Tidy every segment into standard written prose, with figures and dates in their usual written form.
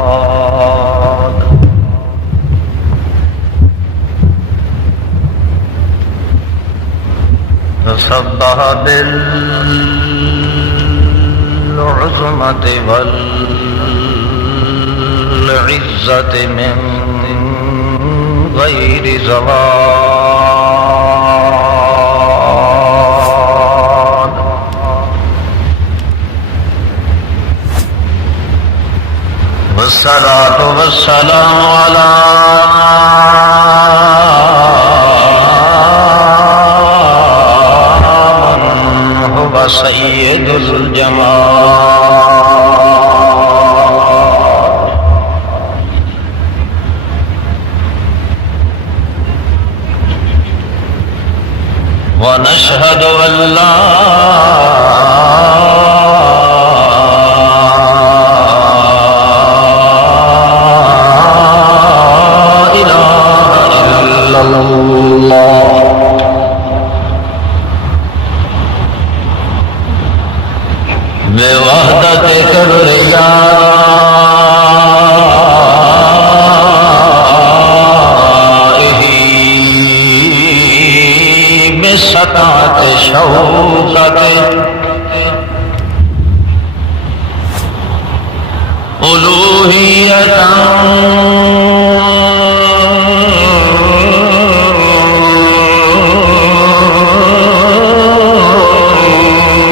المرتبطات فسبح بالعظمة والعزة من غير زوال والصلاة والسلام على من هو سيد الجمال ونشهد أن لا بوحدت کبریائه بسطعت شوقته ألوهية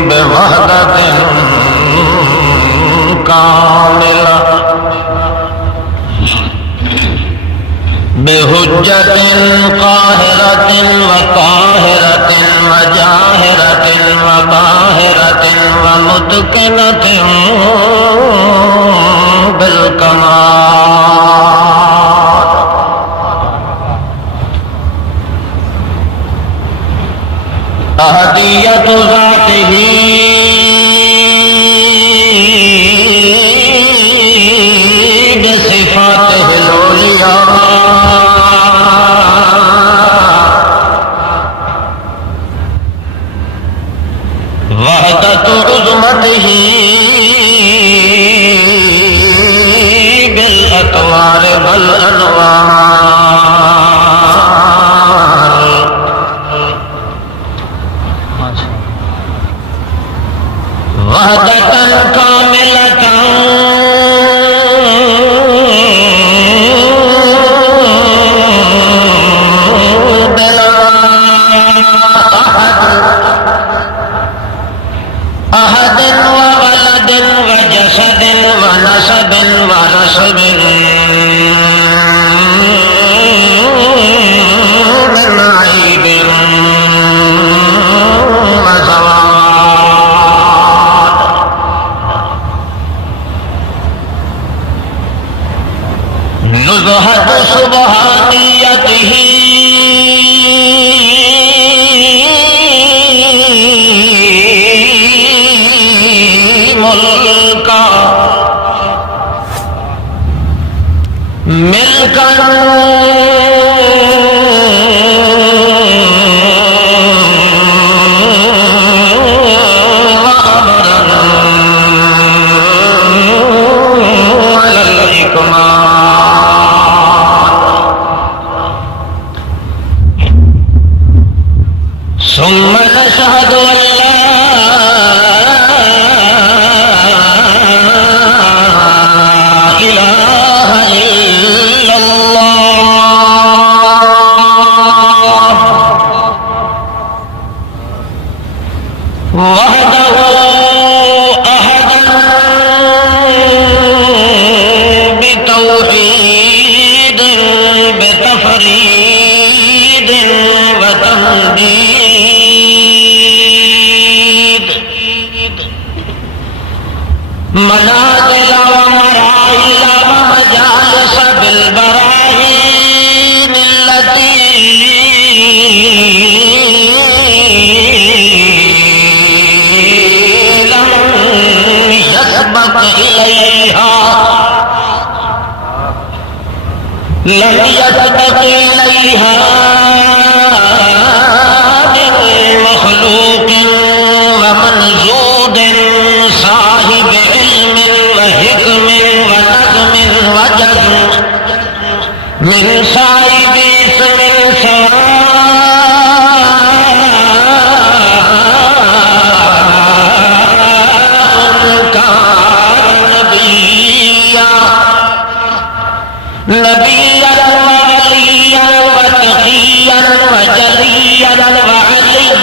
بوحدة كاملة بحجة قاهرة وطاهرة وجاهرة وطاهرة ومتقنة بالكمال أهدية ذاته بصفاته العليا وحدة عظمته بالأطوار والأنوار وحدة كاملة بلا أحد وولد وجسد ونسب ونسب من عيب وزوال نزهة سبحانيته ملکا ملکا وامرا على الإكمال ثم نشهد أن لا إله إلا الله وحده أحدا بتوحيد بتفريد وتمديد منازل ومراحل ومجالس بالبراهين التي لم يسبق إليها من مخلوق ومنزود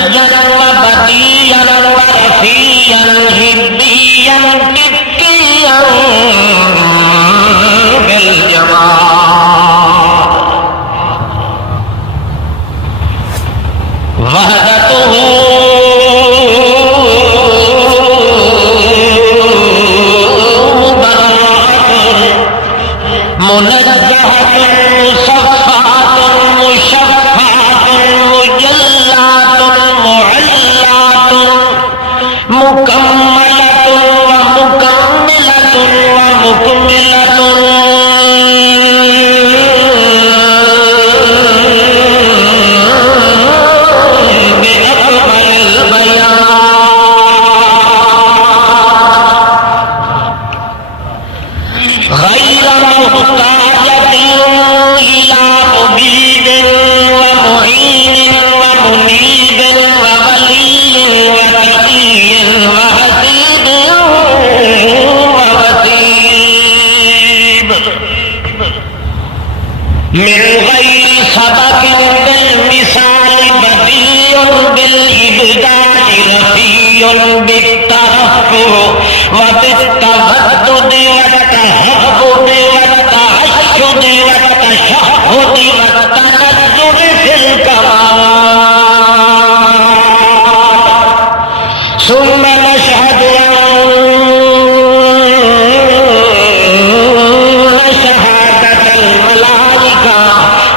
نبيا وبديا ورفيا هبيا تكيا بالجمال وحدته منزهة مصفاة مشفعة مجلات معلات مكملة ومكملة ومكملة بأكمل البيان غير محتاجة إلى مبيد ومعين ومنيب وولي وتقي وحسيب ووسيب من غير سبق بالمثال بديع بالإبداع رفيع بالترفع وبالتودد والتهبد والتعشد والتشهد والتنزل في الكمال ثم نشهد شهادة الملائكة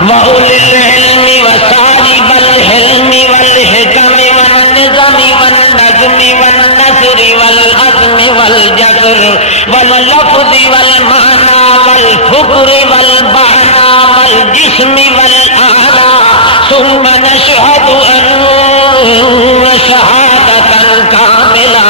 وأولي العلم وصاحب الحلم والحكم والنظم والنجم والنصر والعزم والجسر واللفظ والمعنى والفكر والبعنى والجسم والآلة ثم نشهد أن شهادة كاملة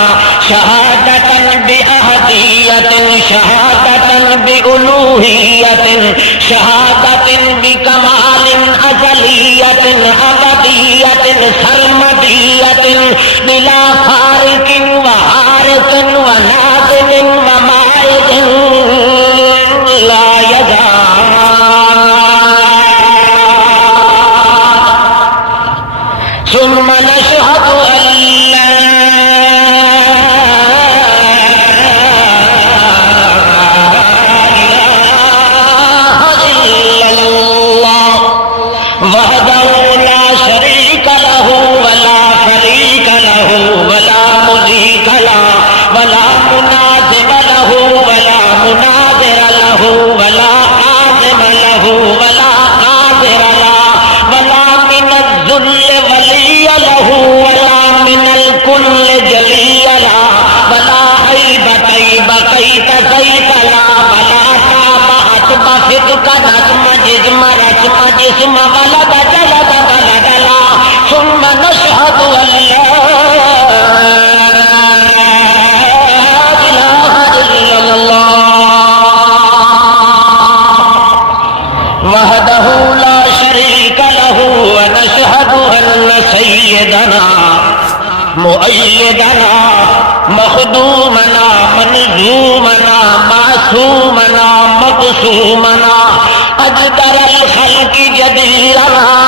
شهادة بأحدية شهادة بألوهية شهادة بكمال أزلية أبدية سرمدية بلا فارق وعارق وناظم ومائد لا يزال ثم نشهد أن لا إله إلا الله وحده لا شريك له ولا شريك له ولا مشرك له ولا منازع له ولا مناظر له ولا عازم له ولا ناظر له ولا من الذل ولي له ولا من الكل جلي له ولا عيب طيب كيت سيت له ولا تابعت بفقك نجم جسم رسم جسم ولد جلد بلد له ثم نشهد أن لا إله إلا الله وحده لا شريك له ونشهد أن سيدنا مؤيدنا مخدومنا منظومنا معصومنا مقسومنا أجدر الخلق جديرنا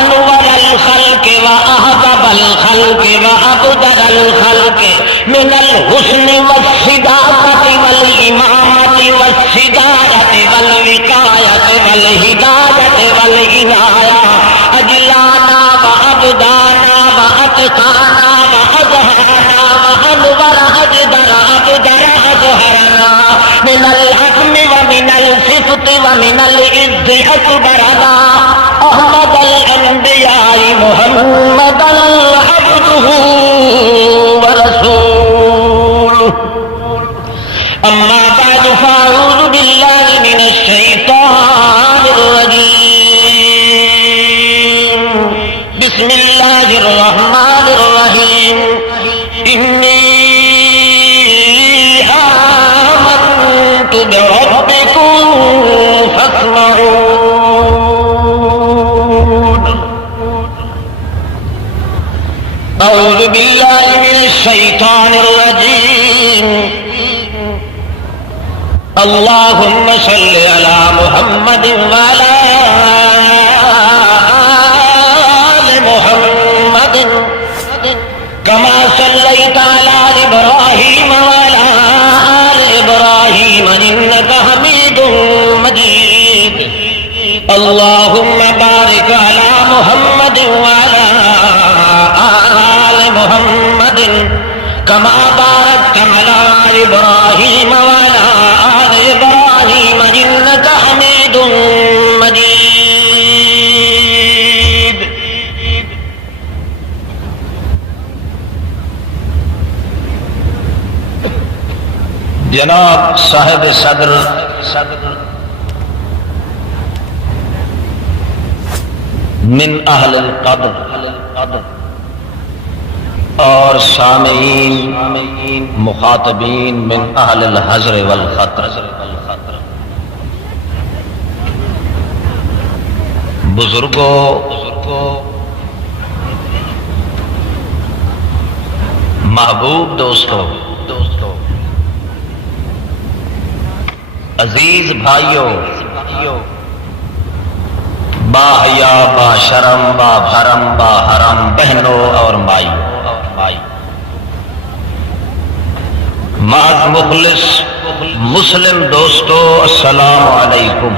أنور الخلق وأهبب الخلق وأبدر الخلق من الحسن والصداقة والإمامة والسدارة والوقاية والهداية والعناية أجلانا وأبدانا وأتقانا وأزهرنا وأنور أجدر أبدر أزهرنا من الحكم ومن الصفت ومن العز أكبرنا أحمد الأنبياء محمدا عبده ورسوله أما بعد فأعوذ بالله من الشيطان الرجيم بسم الله الرحمن الرحيم إني آمنت بربكم فاسمعون أعوذ بالله من الشيطان الرجيم اللهم صل على محمد وعلى آل محمد كما صليت على إبراهيم وعلى آل إبراهيم إنك حميد مجيد اللهم بارك على محمد وعلى آل محمد كما باركت على إبراهيم وعلى آل إبراهيم إنك حميد مجيد جناب صاحب صدر من اہل القدر اور سامعین مخاطبین من اہل الحذر والخطر، بزرگوں، محبوب دوستوں، عزیز بھائیوں، با حیا با شرم با بھرم با حرم بہنوں اور مائیوں، معاذ مخلص مسلم دوستو، السلام علیکم۔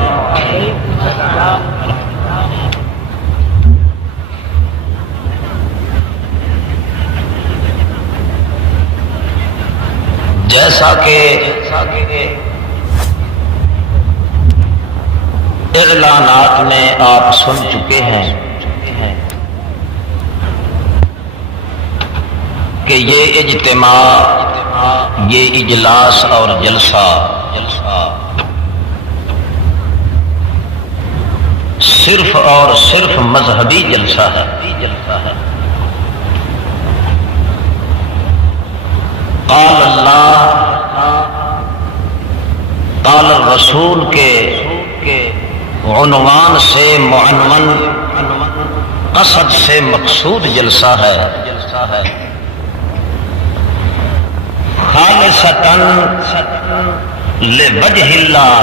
جیسا کہ اعلانات میں آپ سن چکے ہیں کہ یہ اجتماع، یہ اجلاس اور جلسہ صرف اور صرف مذہبی جلسہ ہے۔ قال اللہ قال الرسول کے عنوان سے معنون، قصد سے مقصود جلسہ ہے، خالصتاً لوجہ اللہ،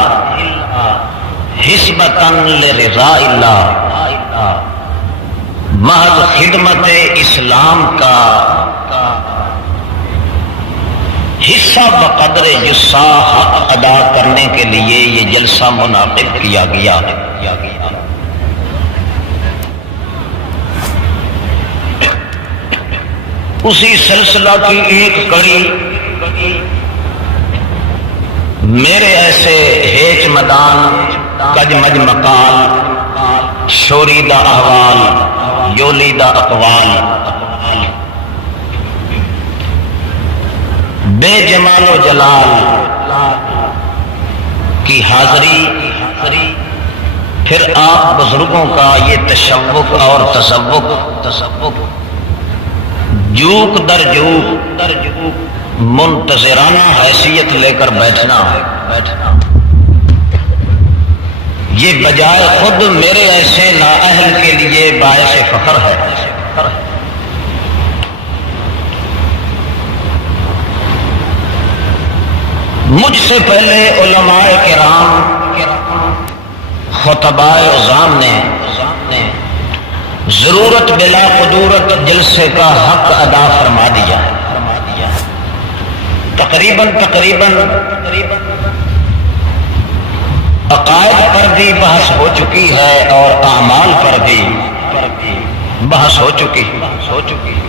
حسبتاً لرضاء اللہ، محض خدمت اسلام کا حصہ بقدر جسہ حق ادا کرنے کے لیے یہ جلسہ منعقد کیا گیا۔ اسی سلسلہ کی ایک کڑی میرے ایسے ہیچ مدان کج مج مقال شوریدہ احوال یولیدہ اقوال بے جمال و جلال کی حاضری، پھر آپ بزرگوں کا یہ تشوق اور تسبق جوک در جوک منتظرانہ حیثیت لے کر بیٹھنا، یہ بجائے خود میرے ایسے نااہل کے لیے باعث فخر ہے۔ مجھ سے پہلے علماء کرام، خطباء عظام نے ضرورت بلا قدورت جلسے کا حق ادا فرما دیا۔ تقریباً عقائد پر بھی بحث ہو چکی ہے اور اعمال پر بھی بحث ہو چکی ہے۔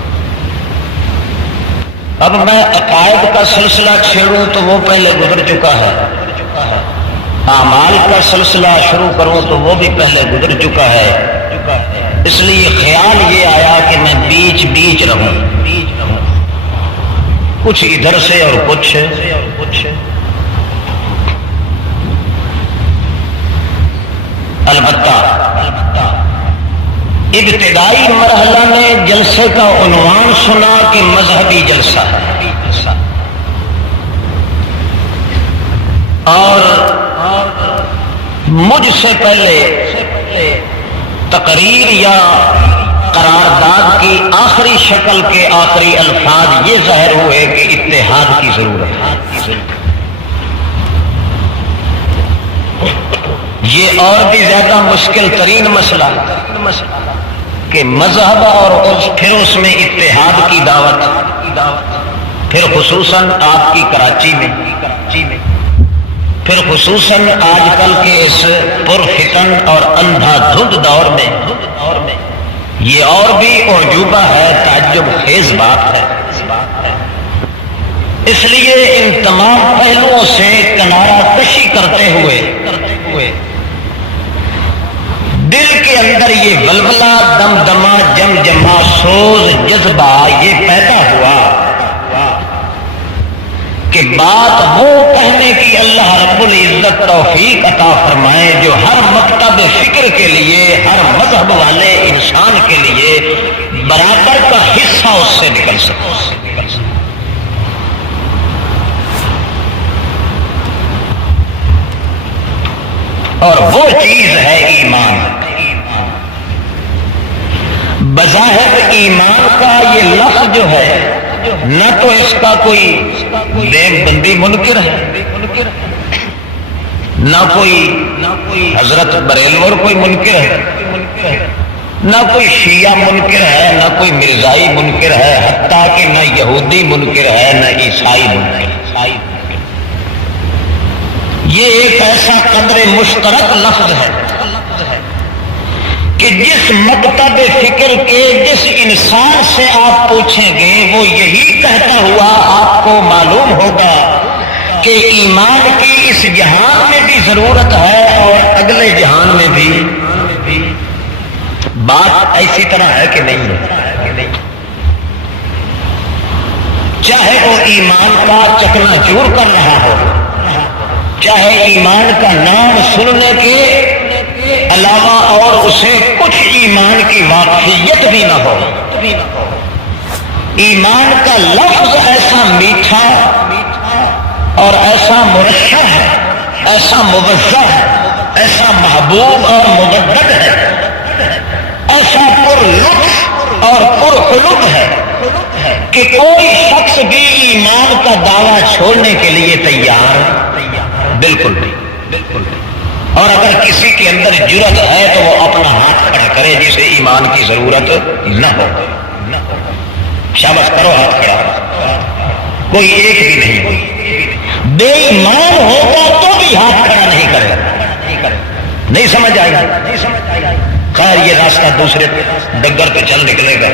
اب میں عقائد کا سلسلہ چھیڑوں تو وہ پہلے گزر چکا ہے، اعمال کا سلسلہ شروع کروں تو وہ بھی پہلے گزر چکا ہے، اس لیے خیال یہ آیا کہ میں بیچ رہوں، کچھ ادھر سے اور کچھ البتہ ابتدائی مرحلہ میں جلسے کا عنوان سنا کہ مذہبی جلسہ ہے، اور مجھ سے پہلے تقریر یا قرارداد کی آخری شکل کے آخری الفاظ یہ ظاہر ہوئے کہ اتحاد کی ضرورت ہے۔ یہ اور بھی زیادہ مشکل ترین مسئلہ کہ مذہب اور پھر اس میں اتحاد کی دعوت، پھر خصوصاً آپ کی کراچی میں، پھر خصوصاً آج کل کے اس پرفتن اور اندھا دھند دور میں یہ اور بھی اعجوبہ ہے، تعجب خیز بات ہے۔ اس لیے ان تمام پہلوؤں سے کنارہ کشی کرتے ہوئے دل کے اندر یہ ولولہ، دمدمہ، جمجمہ، سوز، جذبہ یہ پیدا ہوا کہ بات وہ کہنے کی اللہ رب العزت توفیق عطا فرمائے جو ہر مکتب فکر کے لیے، ہر مذہب والے انسان کے لیے برابر کا حصہ اس سے نکل سکے۔ اور وہ چیز ہے ایمان۔ بظاہر ایمان کا یہ لفظ جو ہے نہ تو اس کا کوئی دیو بندی منکر ہے، نہ کوئی حضرت بریلور کوئی منکر ہے، نہ کوئی شیعہ منکر ہے، نہ کوئی مرزائی منکر ہے، حتیٰ کہ نہ یہودی منکر ہے، نہ عیسائی منکر ہے۔ یہ ایک ایسا قدر مشترک لفظ ہے کہ جس مکتب فکر کے جس انسان سے آپ پوچھیں گے وہ یہی کہتا ہوا آپ کو معلوم ہوگا کہ ایمان کی اس جہان میں بھی ضرورت ہے اور اگلے جہان میں بھی۔ بات ایسی طرح ہے کہ نہیں ہے؟ چاہے وہ ایمان کا چکنا چور کر رہا ہو، چاہے ایمان کا نام سننے کے علاوہ اور اسے کچھ ایمان کی واقفیت بھی نہ ہو، ایمان کا لفظ ایسا میٹھا اور ایسا مرشح ہے، ایسا موزہ ہے، ایسا محبوب اور مودد ہے، ایسا پر لطف اور پر خلق ہے کہ کوئی شخص بھی ایمان کا دعویٰ چھوڑنے کے لیے تیار بالکل نہیں۔ اور اگر کسی کے اندر جرأت ہے تو وہ اپنا ہاتھ کھڑا کرے جسے ایمان کی ضرورت نہ ہو۔ شاباش، کرو ہاتھ کھڑا، کوئی ایک بھی نہیں۔ بے ایمان ہوگا تو بھی ہاتھ کھڑا نہیں کرے، نہیں سمجھ آئے گا۔ خیر یہ راستہ دوسرے ڈگر پہ چل نکلے گا۔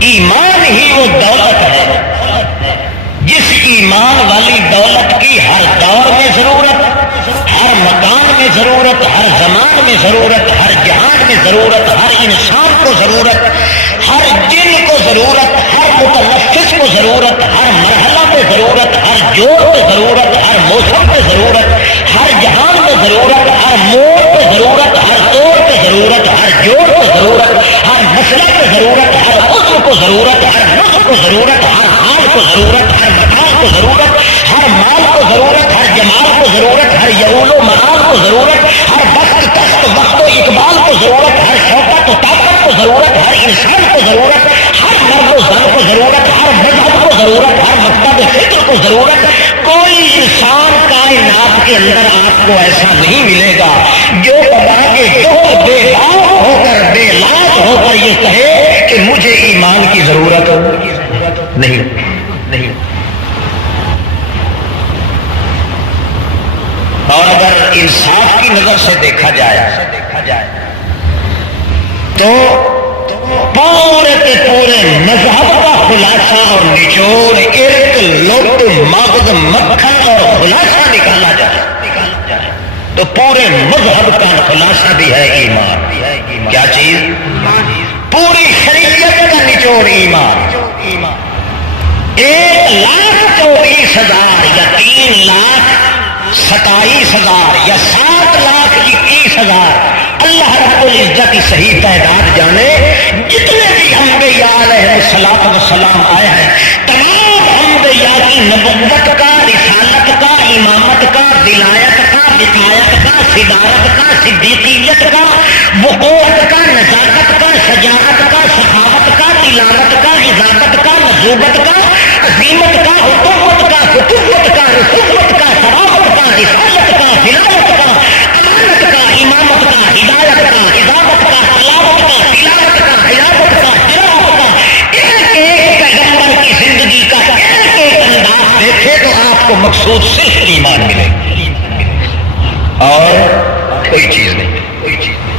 ایمان ہی وہ دولت ہے جس ایمان والی دولت کی ہر دور میں ضرورت، ہر مکان میں ضرورت، ہر زمان میں ضرورت، ہر جہان میں ضرورت، ہر انسان کو ضرورت، ہر جن کو ضرورت، ہر متنفس کو ضرورت، ہر مرحلہ پہ ضرورت، ہر جوڑ پہ ضرورت، ہر موسم پہ ضرورت، ہر جہان پہ ضرورت، ہر موڑ پہ ضرورت، ہر توڑ پہ ضرورت، ہر جوڑ پہ ضرورت، ہر مسئلہ پہ ضرورت، ہر عضو کو ضرورت، ہر نظر کو ضرورت، ہر حال کو ضرورت، ہر مکان کو ضرورت، ہر مال کو ضرورت، ہر جمال کو ضرورت، ہر یول و معال کو ضرورت، ہر وقت تخت وقت و اقبال کو ضرورت، ہر شوکت و طاقت کو ضرورت، ہر انسان کو ضرورت، ہر مرد و زن کو ضرورت، ہر مذہب کو ضرورت، ہر مکتب فکر کو ضرورت۔ کوئی انسان کائنات کے اندر آپ کو ایسا نہیں ملے گا جو بتا کے جو بے باک ہو کر، بے لاج ہو کر یہ کہے کہ مجھے ایمان کی ضرورت نہیں۔ اور اگر انصاف کی نظر سے دیکھا جائے تو پورے کے پورے مذہب کا خلاصہ اور نچوڑ، ارق، لٹ، مغز، مکھن اور خلاصہ نکالا جائے تو پورے مذہب کا خلاصہ بھی ہے ایمان۔ کیا چیز؟ پوری شریعت کا نچوڑ ایمان۔ 1,24,000 یا 3,27,000 یا 7,21,000 اللہ رب العزت کی صحیح تعداد جانے، جتنے بھی انبیاء علیہ الصلوۃ والسلام آئے ہیں تمام انبیاء کی نبوت کا، رسالت کا، امامت کا، ولایت کا، وقایت کا، صدارت کا، صدیقیت کا، وقوت کا، نزاکت کا، شجاعت کا، سخاوت کا، تلاوت کا، عزابت کا، نبوت کا، عظیمت کا، حکومت کا، فتوت کا، رسوت کا، شرافت کا، رسالت کا، تلاوت کا، امانت کا، امامت کا، ہدایت کا، اجابت کا، تلاوت کا، تلاوت کا، حیات کا، قراءت کا، ایک ایک پیغمبر کی زندگی کا ایک ایک انداز دیکھے تو آپ کو مقصود صرف ایمان ملے اور کوئی چیز نہیں، کوئی چیز نہیں۔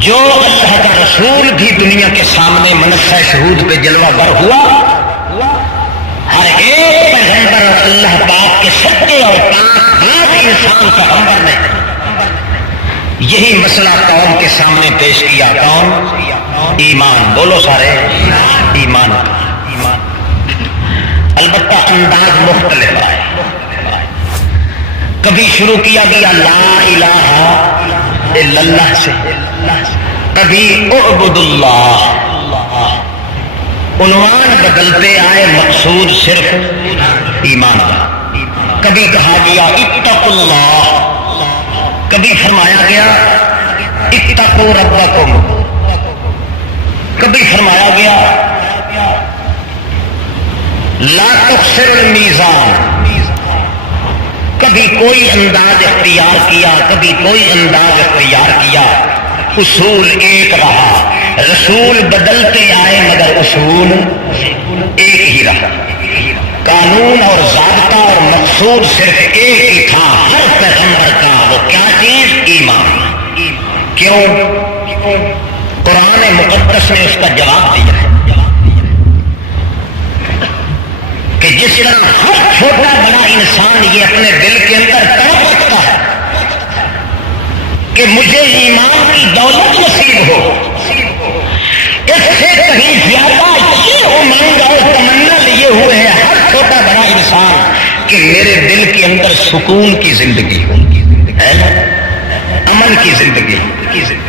جو اللہ کا رسول بھی دنیا کے سامنے منصہ شہود پہ جلوہ گر ہوا، ہر ایک پیغمبر اور اللہ پاک کے سچے اور پاک انسان پیغمبر نے یہی مسئلہ قوم کے سامنے پیش کیا۔ کون؟ ایمان۔ بولو سارے، ایمان۔ البتہ انداز مختلف آئے۔ کبھی شروع کیا گیا لا الہ الا اللہ سے، کبھی اعبد اللہ، عنوان بدلتے آئے، مقصود صرف ایمان کا۔ کبھی کہا گیا اتقوا اللہ، کبھی فرمایا گیا اتقوا ربکم، کبھی فرمایا گیا لا تخسر المیزان، کبھی کوئی انداز اختیار کیا، کبھی کوئی انداز اختیار کیا، اصول ایک رہا۔ رسول بدلتے آئے مگر اصول ایک ہی رہا۔ قانون اور ضابطہ اور مقصود صرف ایک ہی تھا ہر پیغمبر کا، وہ کیا چیز؟ ایمان۔ کیوں؟ قرآن مقدس نے اس کا جواب دیا ہے کہ جس طرح ہر چھوٹا بڑا انسان یہ اپنے دل کے اندر تڑپ رکھتا ہے کہ مجھے ایمان کی دولت نصیب ہو، اس سے کہیں زیادہ یہ امنگ اور تمنا لیے ہوئے ہے ہر چھوٹا بڑا انسان کہ میرے دل کے اندر سکون کی زندگی ہو، امن کی زندگی۔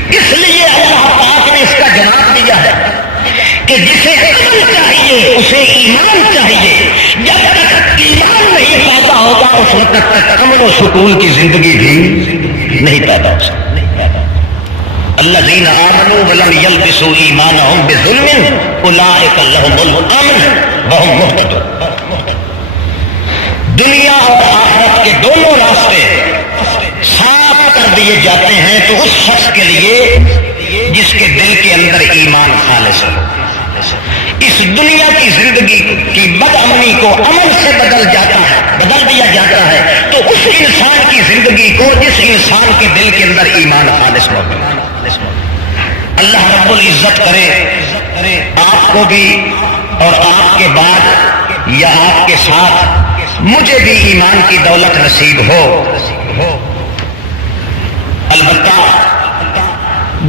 اس لیے اللہ پاک نے اس کا جواب دیا ہے کہ جسے امن چاہیے اسے ایمان چاہیے، جب تک ایمان نہیں پیدا ہوگا اس وقت تک امن و سکون کی زندگی بھی نہیں پیدا ہو سکتی۔ الذین آمنوا ولم یلبسوا ایمانہم بظلم اولئک لہم الامن وہم مہتدون۔ دنیا اور آخرت کے دونوں راستے صاف کر دیے جاتے ہیں تو اس شخص کے لیے جس کے دل کے اندر ایمان خالص ہو۔ اس دنیا کی زندگی کی بد امنی کو امن سے بدل دیا جاتا ہے تو اس انسان کی زندگی کو جس انسان کے دل کے اندر ایمان خالص ہو۔ اللہ رب العزت کرے آپ کو بھی اور آپ کے بعد یا آپ کے ساتھ مجھے بھی ایمان کی دولت نصیب ہو۔ البتہ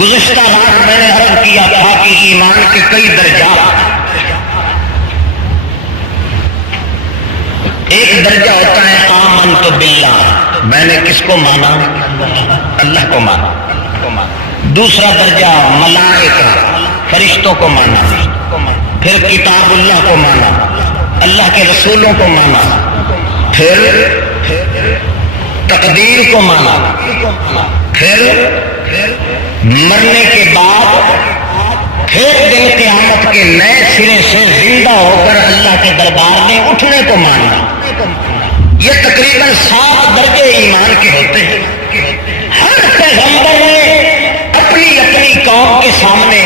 گزشتہ رات میں نے عرض کیا تھا کہ ایمان کے کئی درجات، ایک درجہ ہوتا ہے آمنت باللہ، میں نے کس کو مانا؟ اللہ کو مانا۔ دوسرا درجہ ملائکہ، فرشتوں کو مانا، پھر کتاب اللہ کو مانا، اللہ کے رسولوں کو مانا، پھر تقدیر کو مانا، پھر مرنے کے بعد پھر دن قیامت کے نئے سرے سے زندہ ہو کر اللہ کے دربار میں اٹھنے کو ماننا۔ یہ تقریباً 7 درجے ایمان کے ہوتے ہیں۔ ہر پیغمبر نے اپنی اپنی قوم کے سامنے،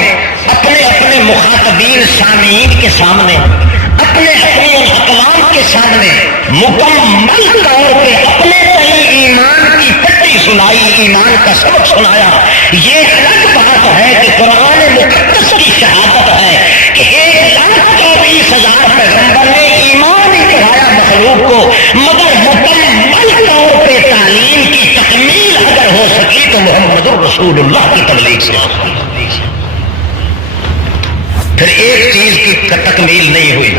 اپنے اپنے مخاطبین سامعین کے سامنے، اپنے اپنے اقوام کے سامنے مکمل طور پہ اپنے تئیں ایمان کی پٹی سنائی، ایمان کا سبق سنایا۔ یہ الگ بات ہے کہ قرآن مقدس کی شہادت ہے کہ 1,24,000 پیغمبر نے ایمان ہی پڑھایا مخلوق کو، مگر مکمل طور پہ تعلیم کی تکمیل اگر ہو سکی تو محمد رسول اللہ کی تبلیغ سے۔ پھر ایک چیز کی تکمیل نہیں ہوئی،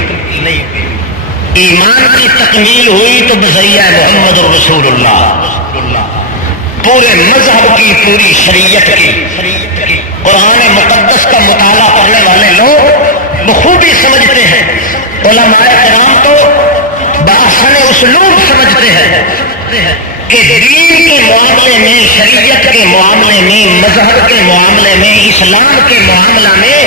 ایمان کی تکمیل ہوئی تو بذریعہ محمد رسول اللہ، پورے مذہب کی، پوری شریعت کی۔ قرآن مقدس کا مطالعہ کرنے والے لوگ بخوبی سمجھتے ہیں، علماء کرام تو بآسان اسلوب سمجھتے ہیں کہ دین کے معاملے میں، شریعت کے معاملے میں، مذہب کے معاملے میں، اسلام کے معاملہ میں،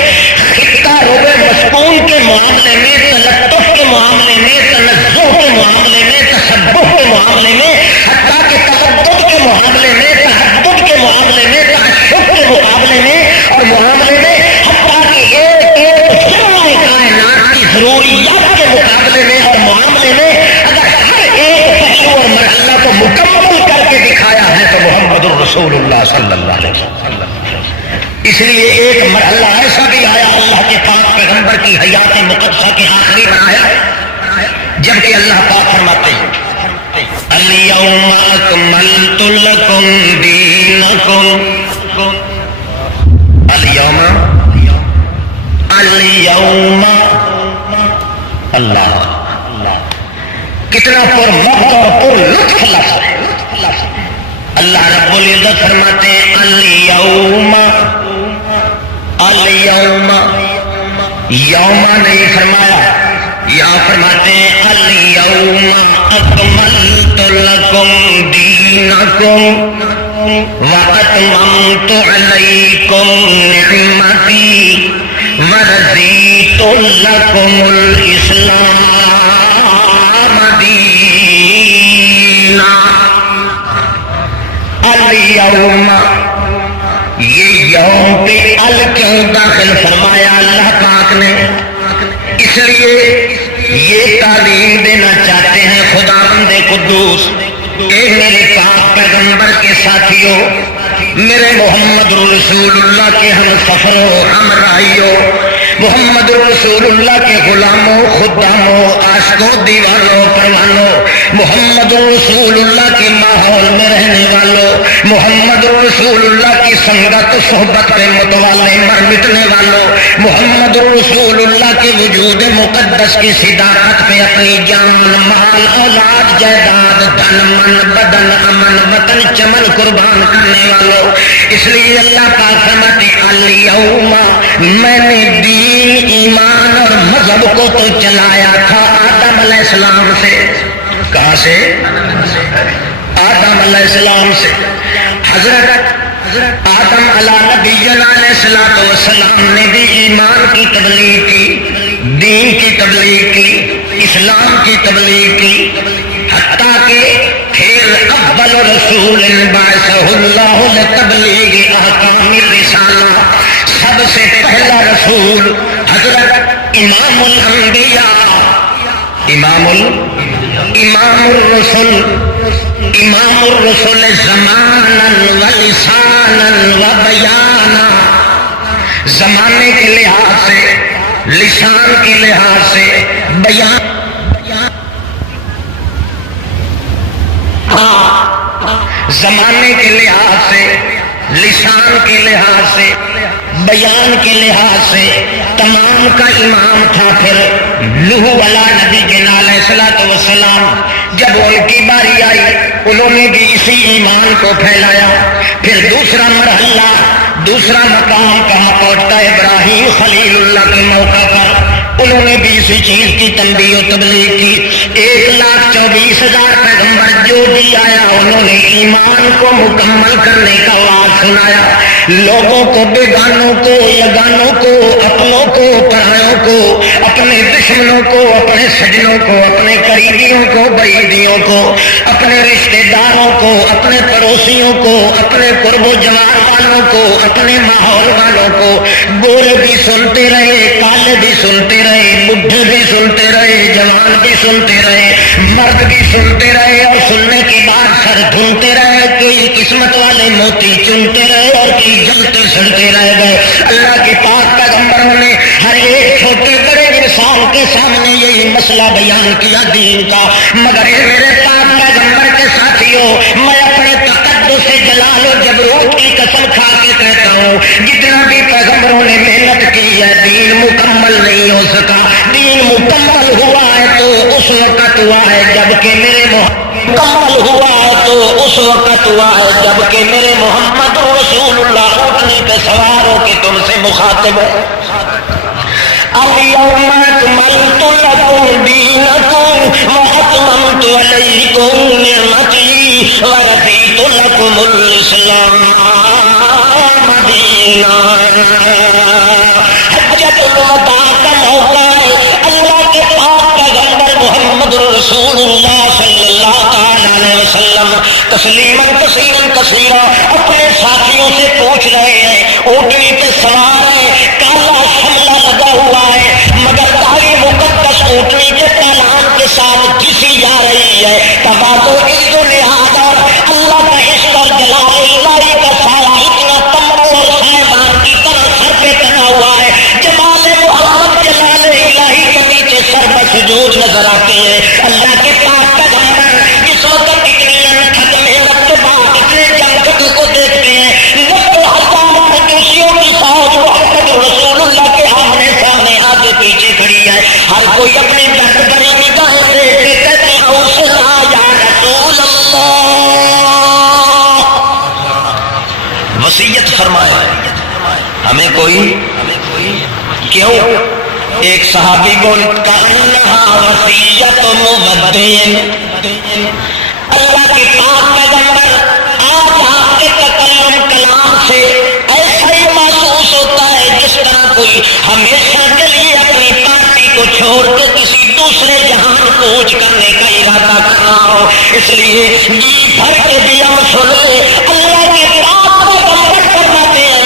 خطہ روبے مسکون کے معاملے میں، تلطف کے معاملے میں، تنزہ کے معاملے میں، تشبہ کے معاملے میں، حتیٰ کہ تقدس کے معاملے میں، تحدد کے معاملے میں، تعشق کے مقابلے میں اور معاملے میں، حتیٰ کہ ایک ذرہ کائنات کی ضروریات کے مقابلے میں اور معاملے میں اگر ہر ایک پہلو اور مرحلہ کو مکمل کر کے دکھایا ہے تو محمد الرسول اللہ صلی اللہ علیہ وسلم۔ اس لیے ایک مرحلہ ایسا بھی آیا اللہ کے پاک پیغمبر کی حیات مقدسہ کے آخری میں آیا جبکہ اللہ پاک فرماتے ہیں الیوم اکملت لکم دینکم، الیوم اللہ کتنا پر مقت اور پر لطف لفظ۔ اللہ رب العزت فرماتے ہیں الیوم، الیوم یوما نہیں فرمایا، یا فرماتے ہیں الیوم اکملت لکم دینکم واتممت علیکم نعمتی ورضیت لکم الاسلام دینا۔ الیوم یہ یوم پہ ال کیوں داخل فرمایا اللہ پاک نے؟ اس لیے یہ تعلیم دینا چاہتے ہیں خداوند قدوس، اے میرے پاک پیغمبر کے ساتھیوں، میرے محمد رسول اللہ کے ہم سفروں ہم راہیوں، محمد رسول اللہ کے غلاموں خداموں عاشقوں دیوانوں پروانوں، محمد رسول اللہ کے ماحول میں رہنے والوں، محمد رسول اللہ کی سنگت صحبت پہ متوالے مر مٹنے والوں، محمد رسول اللہ کے وجود مقدس کی صداقت پہ اپنی جان مال اولاد جائیداد دھن من بدن امن وطن چمن قربان کرنے والوں، اس لیے اللہ پاک فرماتے الیوم میں نے دین ایمان اور مذہب کو تو چلایا تھا آدم علیہ السلام سے۔ کہاں سے؟ آدم علیہ السلام سے۔ حضرت آدم علیہ نبینا علیہ السلام نے بھی ایمان کی تبلیغ کی، دین کی تبلیغ کی، اسلام کی تبلیغ کی، حتیٰ کہ پھر اول رسول بعثہ اللہ لتبلیغ احکام الرسالہ، سب سے پہلا رسول حضرت امام الانبیاء، امام الرسل، امام الرسل زمانا و لسانا و بیانا، زمانے کے لحاظ سے، لسان کے لحاظ سے، بیان زمانے کے لحاظ سے، لسان کے لحاظ سے، بیان کے لحاظ سے تمام کا امام تھا۔ پھر نوح والا نبی کے علیہ السلام جب ان کی باری آئی انہوں نے بھی اسی ایمان کو پھیلایا۔ پھر دوسرا مرحلہ، دوسرا مقام کہاں پہنچتا ہے؟ ابراہیم خلیل اللہ کے موقع پر انہوں نے بھی اسی چیز کی تنبیہ و تبلیغ کی۔ 1,24,000 پیغمبر جو بھی آیا انہوں نے ایمان کو مکمل کرنے کا آواز سنایا، لوگوں کو، بیگانوں کو، یگانوں کو، اپنوں کو، پرایوں کو، اپنے دشمنوں کو، اپنے سجنوں کو، اپنے قریبیوں کو، بعیدیوں کو، اپنے رشتہ داروں کو، اپنے پڑوسیوں کو، اپنے قرب و جوار والوں کو، اپنے ماحول والوں کو، گورے بھی سنتے رہے، کالے بھی سنتے رہے، بڈھے بھی سنتے رہے، جوان بھی سنتے رہے، مرد بھی سنتے رہے، اور سننے کے بعد سر ڈھونڈتے رہے، کئی قسمت والے موتی چنتے رہے اور کئی جلتے سڑتے رہ گئے۔ اللہ کے پاک پیغمبروں نے ہر ایک چھوٹے بڑے انسان کے سامنے یہی مسئلہ بیان کیا دین کا، مگر اے میرے پاک پیغمبر کے ساتھیوں، میں اپنے تقدس سے جلال و جبروت کی قسم کھا کے کہتا ہوں جتنا بھی پیغمبروں نے محنت کی ہے دین مکمل نہیں ہو سکا۔ دین مکمل ہوا ہے تو اس وقت ہوا ہے جبکہ میرے مکمل ہوا ہے تو اس وقت ہوا ہے جبکہ میرے محمد رسول اللہ اٹھنے پہ سوار ہو کے تم سے مخاطب ہے۔ الیوم اکملت لکم دینکم واتممت علیکم نعمتی ورضیت لکم الاسلام دینا۔ حجۃ الوداع کا موقع ہے، اللہ کے پاک محمد رسول اللہ صلی اللہ علیہ وسلم تسلیما کثیرا کثیرا اپنے ساتھیوں سے پوچھ رہے ہیں، اونٹنی پہ سوار ہے، کالا شملہ لگا ہوا ہے، مگر داڑھی مقدس اونٹنی کے پہلان کے ساتھ گھسی جا رہی ہے، تبادو عید و لحاظ اور اللہ کا عشق اور جلال الہی کا سایہ اتنا تمبو اور صاحبان کی طرح سر پہ ٹنا ہوا ہے، جمال محمد جلال الہی کے نیچے سر پر سجود نظر آتے ہیں۔ اللہ کے پاک پیغمبر اس وقت اتنی انتھک محنت کے بعد اتنے جنگجو کو دیکھتے ہیں، 90,000 مجوسیوں کی فوج محمد رسول اللہ کے آمنے سامنے آگے پیچھے کھڑی ہے، ہر کوئی اپنی درد بھری نگاہیں دیکھ کے کہتے ہیں حوصلہ یا رسول اللہ۔ وصیت فرمایا ہمیں کوئی کیوں؟ ایک صحابی کو کہا وصیت مودع، اللہ کے پاک پیغمبر آج آپ کے تکلم کلام سے ایسا ہی محسوس ہوتا ہے جس طرح کوئی ہمیشہ کے لیے اپنی پارٹی کو چھوڑ کے کسی دوسرے جہان کوچ کرنے کا ارادہ کر رہا ہو، اس لیے جی بھر کے بھی ہم سن لے اللہ کے پاک پیغمبر فرماتے ہیں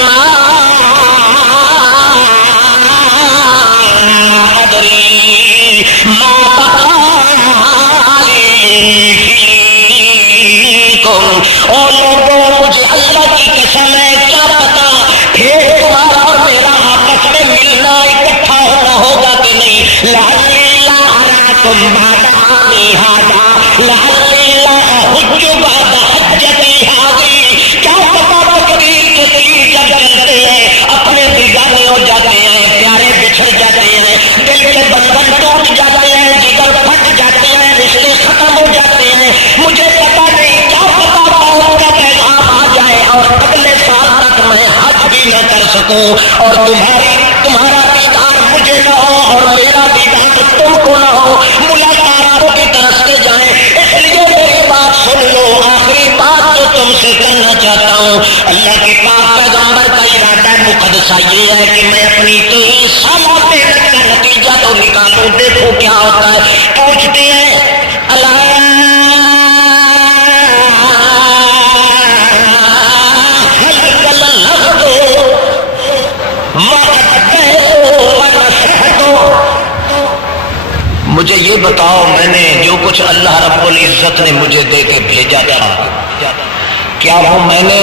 اور لوگوں مجھے اللہ کی قسم ہے کیا پتا پھر تمہارا اور میرا آپس میں ملنا اکٹھا ہونا ہوگا کہ نہیں، لعلی لا اراکم بعد عامی ھذا لعلی لا احج بعد حجتی ھذی، کیا پتا تقدیر کے دل جب چلتے ہیں اپنے بیگانے ہو جاتے ہیں، پیارے بچھڑ جاتے ہیں، دل کے بندھن ٹوٹ جاتے ہیں، جگر پھٹ جاتے ہیں، رشتے ختم ہو جاتے ہیں، مجھے پتا نہیں کیا پتا کا پیغام آ جائے اور اگلے سال تک میں حج بھی نہ کر سکوں اور تمہارا دیدار مجھے نہ ہو اور میرا دیدار تم کو نہ ہو، ملاقاتوں کی ترستے جائیں، اس لیے میری بات سن لو، آخری بات جو تم سے کہنا چاہتا ہوں، اللہ کے پاک پیغمبر کا ارادہ مقدسہ یہ ہے کہ میں اپنی 23 سالوں محنت کا نتیجہ تو نکالوں، دیکھو کیا ہوتا ہے۔ پوچھتے ہیں اللہ مجھے یہ بتاؤ، میں نے جو کچھ اللہ رب العزت نے مجھے دے کے بھیجا تھا کیا وہ میں نے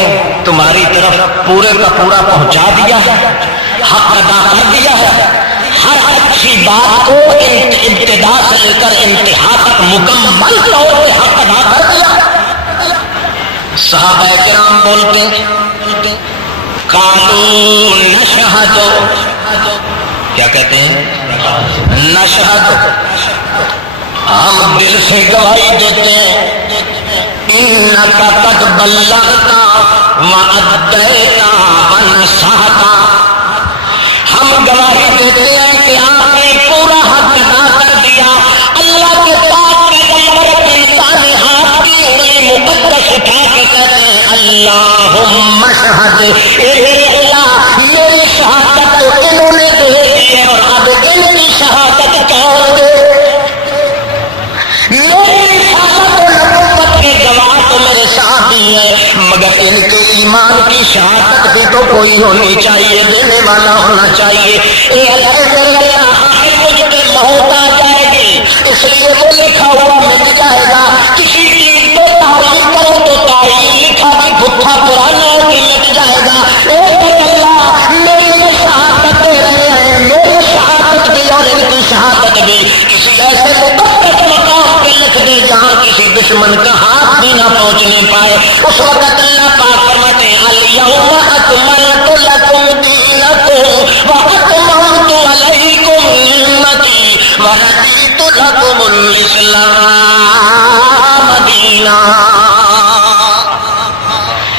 تمہاری طرف پورے کا پورا پہنچا دیا ہے، حق ادا کر دیا ہے؟ ہر اچھی بات کو ابتدا سے لے کر انتہا تک مکمل طور پہ حق ادا کر دیا؟ صحابہ کرام بولتے قالوا نشہد، کیا کہتے ہیں؟ نشہد، ہم دل سے گواہی دیتے ہیں انک قد بلغت وادیت ونصحت، ہم گواہی دیتے ہیں کہ آپ نے پورا حق ادا کر دیا۔ اللہ کے پاک پیغمبر کے دائیں ہاتھ کی انگلی مقدس اٹھا کے کہتے ہیں اللہم اشہد، اے اللہ میری شہادت انہوں نے دے دی ہے اور اب ان کی شہادت کون دے؟ میری رسالت و نبوت کے گواہ تو میرے ساتھ ہی ہیں، مگر ان کے ایمان کی شہادت بھی تو کوئی ہونی چاہیے، دینے والا ہونا چاہیے۔ اے اللہ آخر مجھ پہ موت آ جائے گی، اس لیے وہ لکھا ہوا مٹ جائے گا، کسی چیز کو تعریف کرو تو تعریف لکھا بھی بھٹا پرانا ہو کے مٹ جائے گا۔ اے اللہ میری شہادت دے رہے ہیں، میری شہادت بھی اور ان کی شہادت بھی کسی ایسے مقدس مقام پہ لکھ دے جہاں کسی دشمن کا ہاتھ بھی نہ پہنچنے پائے۔ اس وقت اللہ پاک فرماتے ہیں الیوم اکملت لکم دینکم واتممت علیکم نعمتی ورضیت لکم الاسلام دینا۔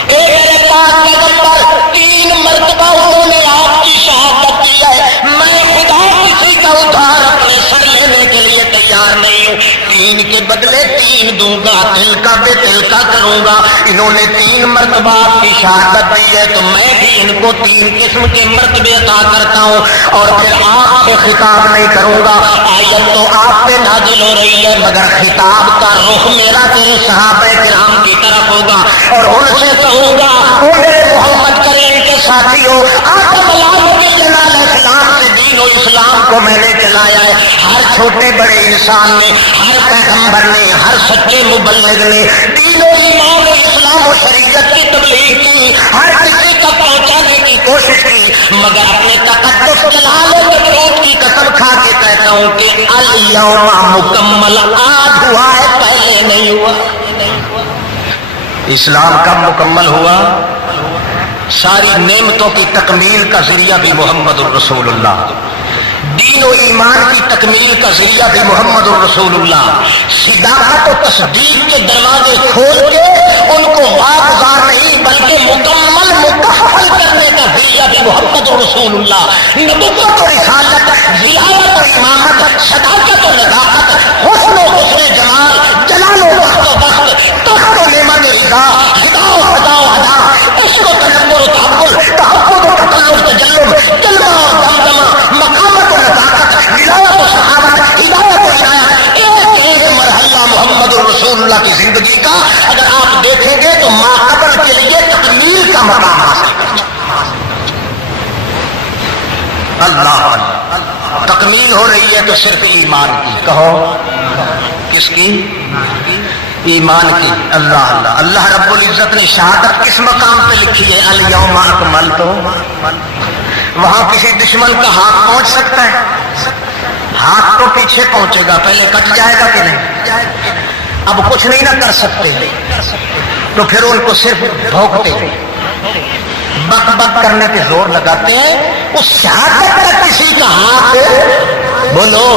اے میرے پاک پیغمبر، 3 مرتبہ انہوں نے آپ کی شہادت دی ہے، میں خدا کسی کا ادھار اپنے سر لینے کے لیے تیار نہیں ہوں، 3 کے بدلے 3 دوں گا، دل کا بے دل کا کروں گا۔ انہوں نے 3 مرتبہ آپ کی شہادت دی ہے تو میں بھی ان کو 3 قسم کے مرتبے عطا کرتا ہوں اور پھر آپ سے خطاب نہیں کروں گا. آیت تو آپ پہ نازل ہو رہی ہے مگر خطاب کا رخ میرا تیرے صحابہ کرام کی طرف ہوگا اور ان سے کہوں گا وہ میرے محمد کریم کے ساتھیوں آدم علیہ السلام سے دین و اسلام کو میں نے چلایا ہے. ہر چھوٹے بڑے انسان نے، ہر پیغمبر نے، ہر سچے مبلغ نے دین و ایمان و اسلام و شریعت کی تبلیغ کی، ہر کسی تک پہنچانے کی کوشش کی، مگر اپنے تقدس جلال و مجدود کی قسم کھا کے کہتا ہوں کہ الیوم مکمل آج ہوا ہے، پہلے نہیں ہوا. اسلام کب مکمل ہوا؟ ساری نعمتوں کی تکمیل کا ذریعہ بھی محمد الرسول اللہ، دین و ایمان کی تکمیل کا ذریعہ بھی محمد الرسول اللہ، صداقت و تصدیق کے دروازے کھول کے ان کو واگزار نہیں بلکہ مکمل مکفل کرنے کا ذریعہ بھی محمد الرسول اللہ، نبوت و رسالت، ولایت و امامت، صداقت و نزاکت، حسن و حسن جمال، جلال و وقت و بخت، تخت و نعمت رضا، ہدا و فدا و ہدا، عشق و تنور و تحفظ، تحفظ و تکلف تجلب، جلوہ و دمدمہ، مقامت و نزاکت، ولایت و صحابت، ہدایت و عنایت، ایک مرحلہ محمد الرسول اللہ کی زندگی کا اگر آپ دیکھیں گے تو ماقبل کے لیے تکمیل کا مقام حاصل کرتا. اللہ تکمیل ہو رہی ہے تو صرف ایمان کی، کہو کس کی؟ ایمان کی. اللہ اللہ اللہ رب العزت نے شہادت کس مقام پہ لکھی ہے؟ الیوم اکملت. وہاں کسی دشمن کا ہاتھ پہنچ سکتا ہے؟ ہاتھ تو پیچھے پہنچے گا، پہلے کٹ جائے گا کہ نہیں؟ اب کچھ نہیں نہ کر سکتے تو پھر ان کو صرف بھونکتے بک بک کرنے پہ زور لگاتے ہیں. اس شہادت پر کسی کا ہاتھ بولو،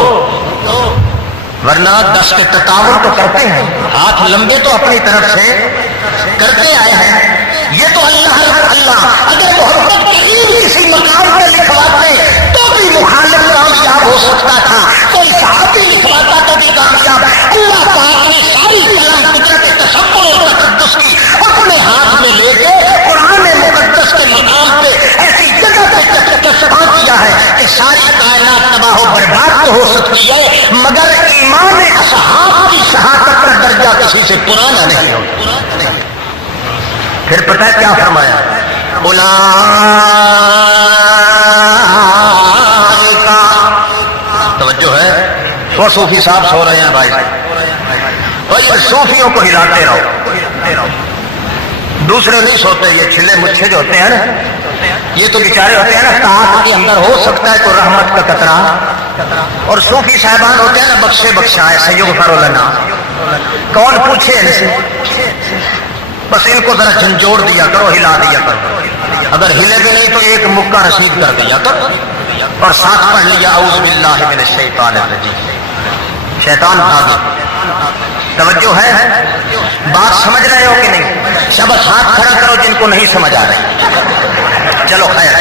ورنہ 10 کے تطاول تو کرتے ہیں، ہاتھ لمبے تو اپنی طرف سے کرتے آئے ہیں. یہ تو اللہ اللہ اگر محمد کریم کسی مقام پر لکھواتے تو بھی مخالف کامیاب ہو سکتا تھا، کوئی صحابی لکھواتا تو بھی کامیاب. اللہ پاک نے ساری کلام قدرت تصور اور تقدس کی اپنے ہاتھ میں لے کے قرآن مقدس کے مقام پہ ایسی جگہ پہ تصور کیا ہے کہ ساری کائنات تباہ و برباد تو ہو سکتی ہے مگر ایمان اصحاب کی شہادت کا درجہ کسی سے پرانا نہیں ہوگا. پھر پتہ ہے کیا فرمایا؟ اولئک، توجہ ہے، وہ صوفی صاحب سو رہے ہیں بھائی، اور یہ صوفیوں کو ہلاتے رہو، دوسرے نہیں سوتے. یہ چھلے مچھے جو ہوتے ہیں نا، یہ تو بیچارے ہوتے ہیں نا تاک کے اندر ہو سکتا ہے تو رحمت کا قطرہ، اور صوفی صاحبان ہوتے ہیں نا بخشے بخشائے سیغفر لنا، کون پوچھے ان سے؟ بس ان کو ذرا جھنجھوڑ دیا کرو، ہلا دیا کرو، اگر ہلے بھی نہیں تو ایک مکہ رسید کر دیا کرو اور ساتھ پڑھ لیا اعوذ باللہ من الشیطان الرجیم. شیطان بھاگے. توجہ ہے؟ بات سمجھ رہے ہو کہ نہیں؟ شبت ہاتھ کھڑا کرو جن کو نہیں سمجھ آ رہی. چلو خیر،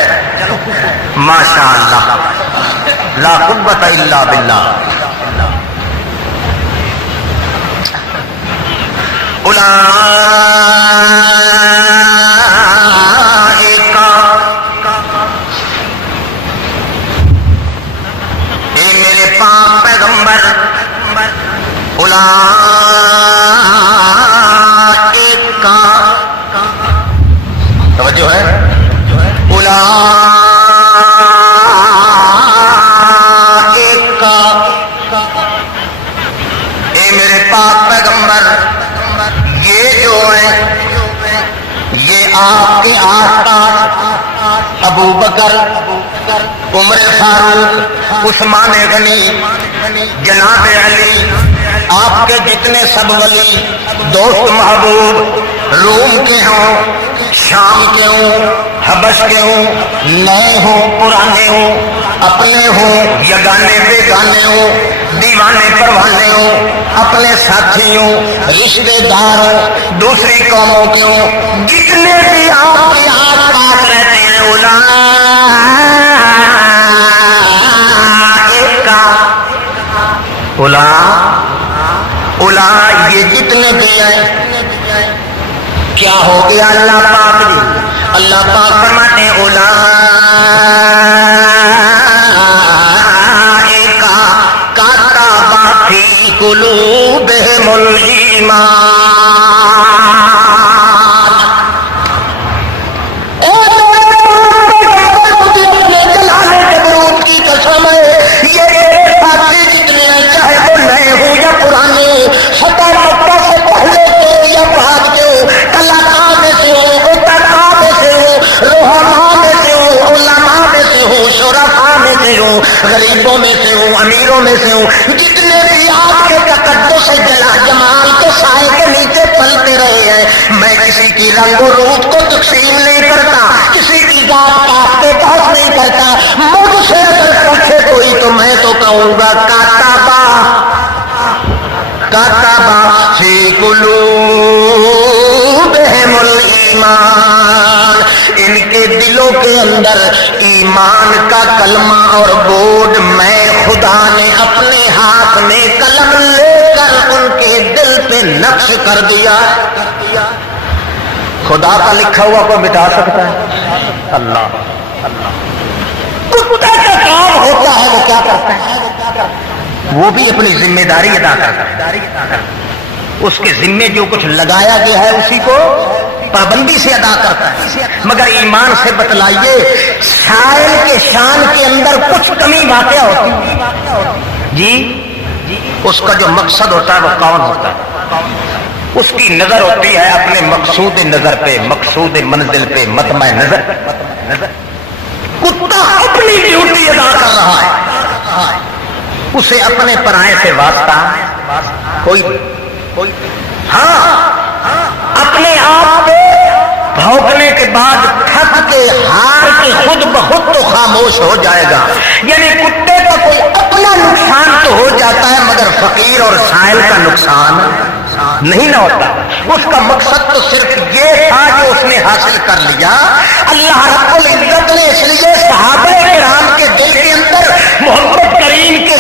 ماشاء اللہ، لا قوت الا باللہ. اولئک، اے میرے پاک پیغمبر، اولئک، توجہ ہے، اولئک، اے میرے پاک پیغمبر، یہ جو ہے یہ آپ کے آس پاس ابو بکر، عمر فاروق، عثمان غنی، جناب علی، آپ کے جتنے سب ولی دوست محبوب، روم کے ہوں، شام کے ہوں، حبش کے ہوں، نئے ہوں پرانے ہوں، اپنے ہوں یگانے بیگانے ہوں، دیوانے پروانے ہوں، اپنے ساتھی ہوں، رشتے دار ہوں، دوسری قوموں کے ہوں، جتنے بھی آپ کے آس پاس رہتے ہیں اولا یہ جتنے بھی ہیں، کیا ہو گیا اللہ پاک جی؟ اللہ پاک فرماتے ہیں اولئک کتب فی قلوبہم الایمان، کی قسم ہے یہ ساتھی جتنے چاہے وہ نئے ہوں یا پرانے، فتح مکہ سے پہلے کے یا بعد کے، کلاکار میں سے ہو، اتقاء میں سے ہو، رحماء میں سے ہو، علماء میں سے ہو، شرفاء میں سے ہو، غریبوں میں سے ہو، امیروں میں سے ہو، جتنے بھی آپ کے تقدس جمال کے سائے کے نیچے پلتے رہے ہیں، میں کسی کی رنگ و روپ کو تقسیم نہیں کرتا، کسی کی ذات پات کے بحث نہیں کرتا، مجھ سے اگر پوچھے کوئی تو میں تو کہوں گا کتبا فی قلوبہم الایمان، ان کے دلوں کے اندر ایمان کا کلمہ اور بورڈ میں خدا نے اپنے ہاتھ میں قلم لے کر ان کے دل پہ نقش کر دیا۔ خدا کا لکھا ہوا کو مٹا سکتا ہے؟ اللہ کتا کا کام ہوتا ہے وہ کیا کرتا ہے؟ وہ بھی اپنی ذمہ داری ادا کرتا ہے، اس کے ذمے جو کچھ لگایا گیا ہے اسی کو پابندی سے ادا کرتا ہے۔ مگر ایمان سے بتلائیے سائل کے شان کے اندر کچھ کمی واقع ہوتی ہے جی، اس کا جو مقصد ہوتا ہے وہ کون ہوتا ہے؟ اس کی نظر ہوتی ہے اپنے مقصود نظر پہ، مقصود منزل پہ، مطمع نظر۔ کتا اپنی ڈیوٹی ادا کر رہا ہے، اسے اپنے پرائے سے واسطہ کوئی ہاں اپنے آپ پہ بھونکنے کے بعد تھک کے ہار کے خود بخود تو خاموش ہو جائے گا، یعنی کتے کا کوئی اپنا نقصان تو ہو جاتا ہے مگر فقیر اور سائل کا نقصان نہیں نہ ہوتا۔ اس کا مقصد تو صرف یہ تھا جو اس نے حاصل کر لیا۔ اللہ رب العزت نے اس لیے صحابہ کرام کے دل کے اندر، محمد کریم کے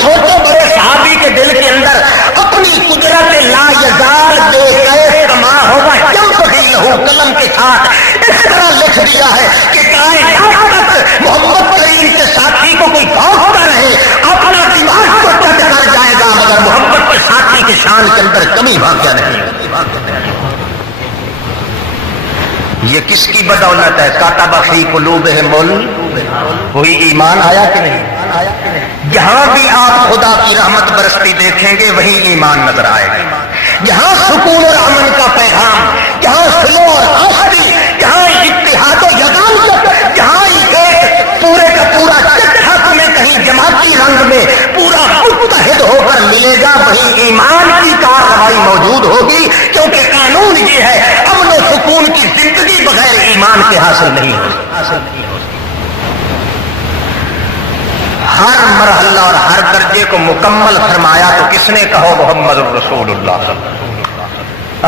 چھوٹے بڑے صحابی کے دل کے اندر اپنی قدرت لا یزال بے قید کما ہوگا جب بھی ہو قلم کے ساتھ اس طرح لکھ دیا ہے کہ کائنات تک محمد کریم کے ساتھی کو کوئی بھونکتا رہے اپنا دماغ کو چٹ کر جائے گا مگر محمد کے ساتھی کی شان کے اندر کمی واقع نہیں۔ یہ کس کی بدولت ہے؟ کتب فی قلوبہم وہی ایمان آیا کہ نہیں؟ جہاں بھی آپ خدا کی رحمت برستی دیکھیں گے وہی ایمان نظر آئے گا، جہاں سکون اور امن کا پیغام، جہاں سلو اور آشتی، جہاں اتحاد و یگانیت، جہاں ایک پورے کا پورا چٹھا میں کہیں جماعتی رنگ میں پورا متحد ہو کر ملے گا وہی ایمان کی کارروائی موجود ہوگی، کیونکہ قانون یہ ہے امن و سکون کی زندگی بغیر ایمان کے حاصل نہیں ہوتی۔ ہر مرحلہ اور ہر درجے کو مکمل فرمایا تو کس نے کہو؟ محمد الرسول اللہ۔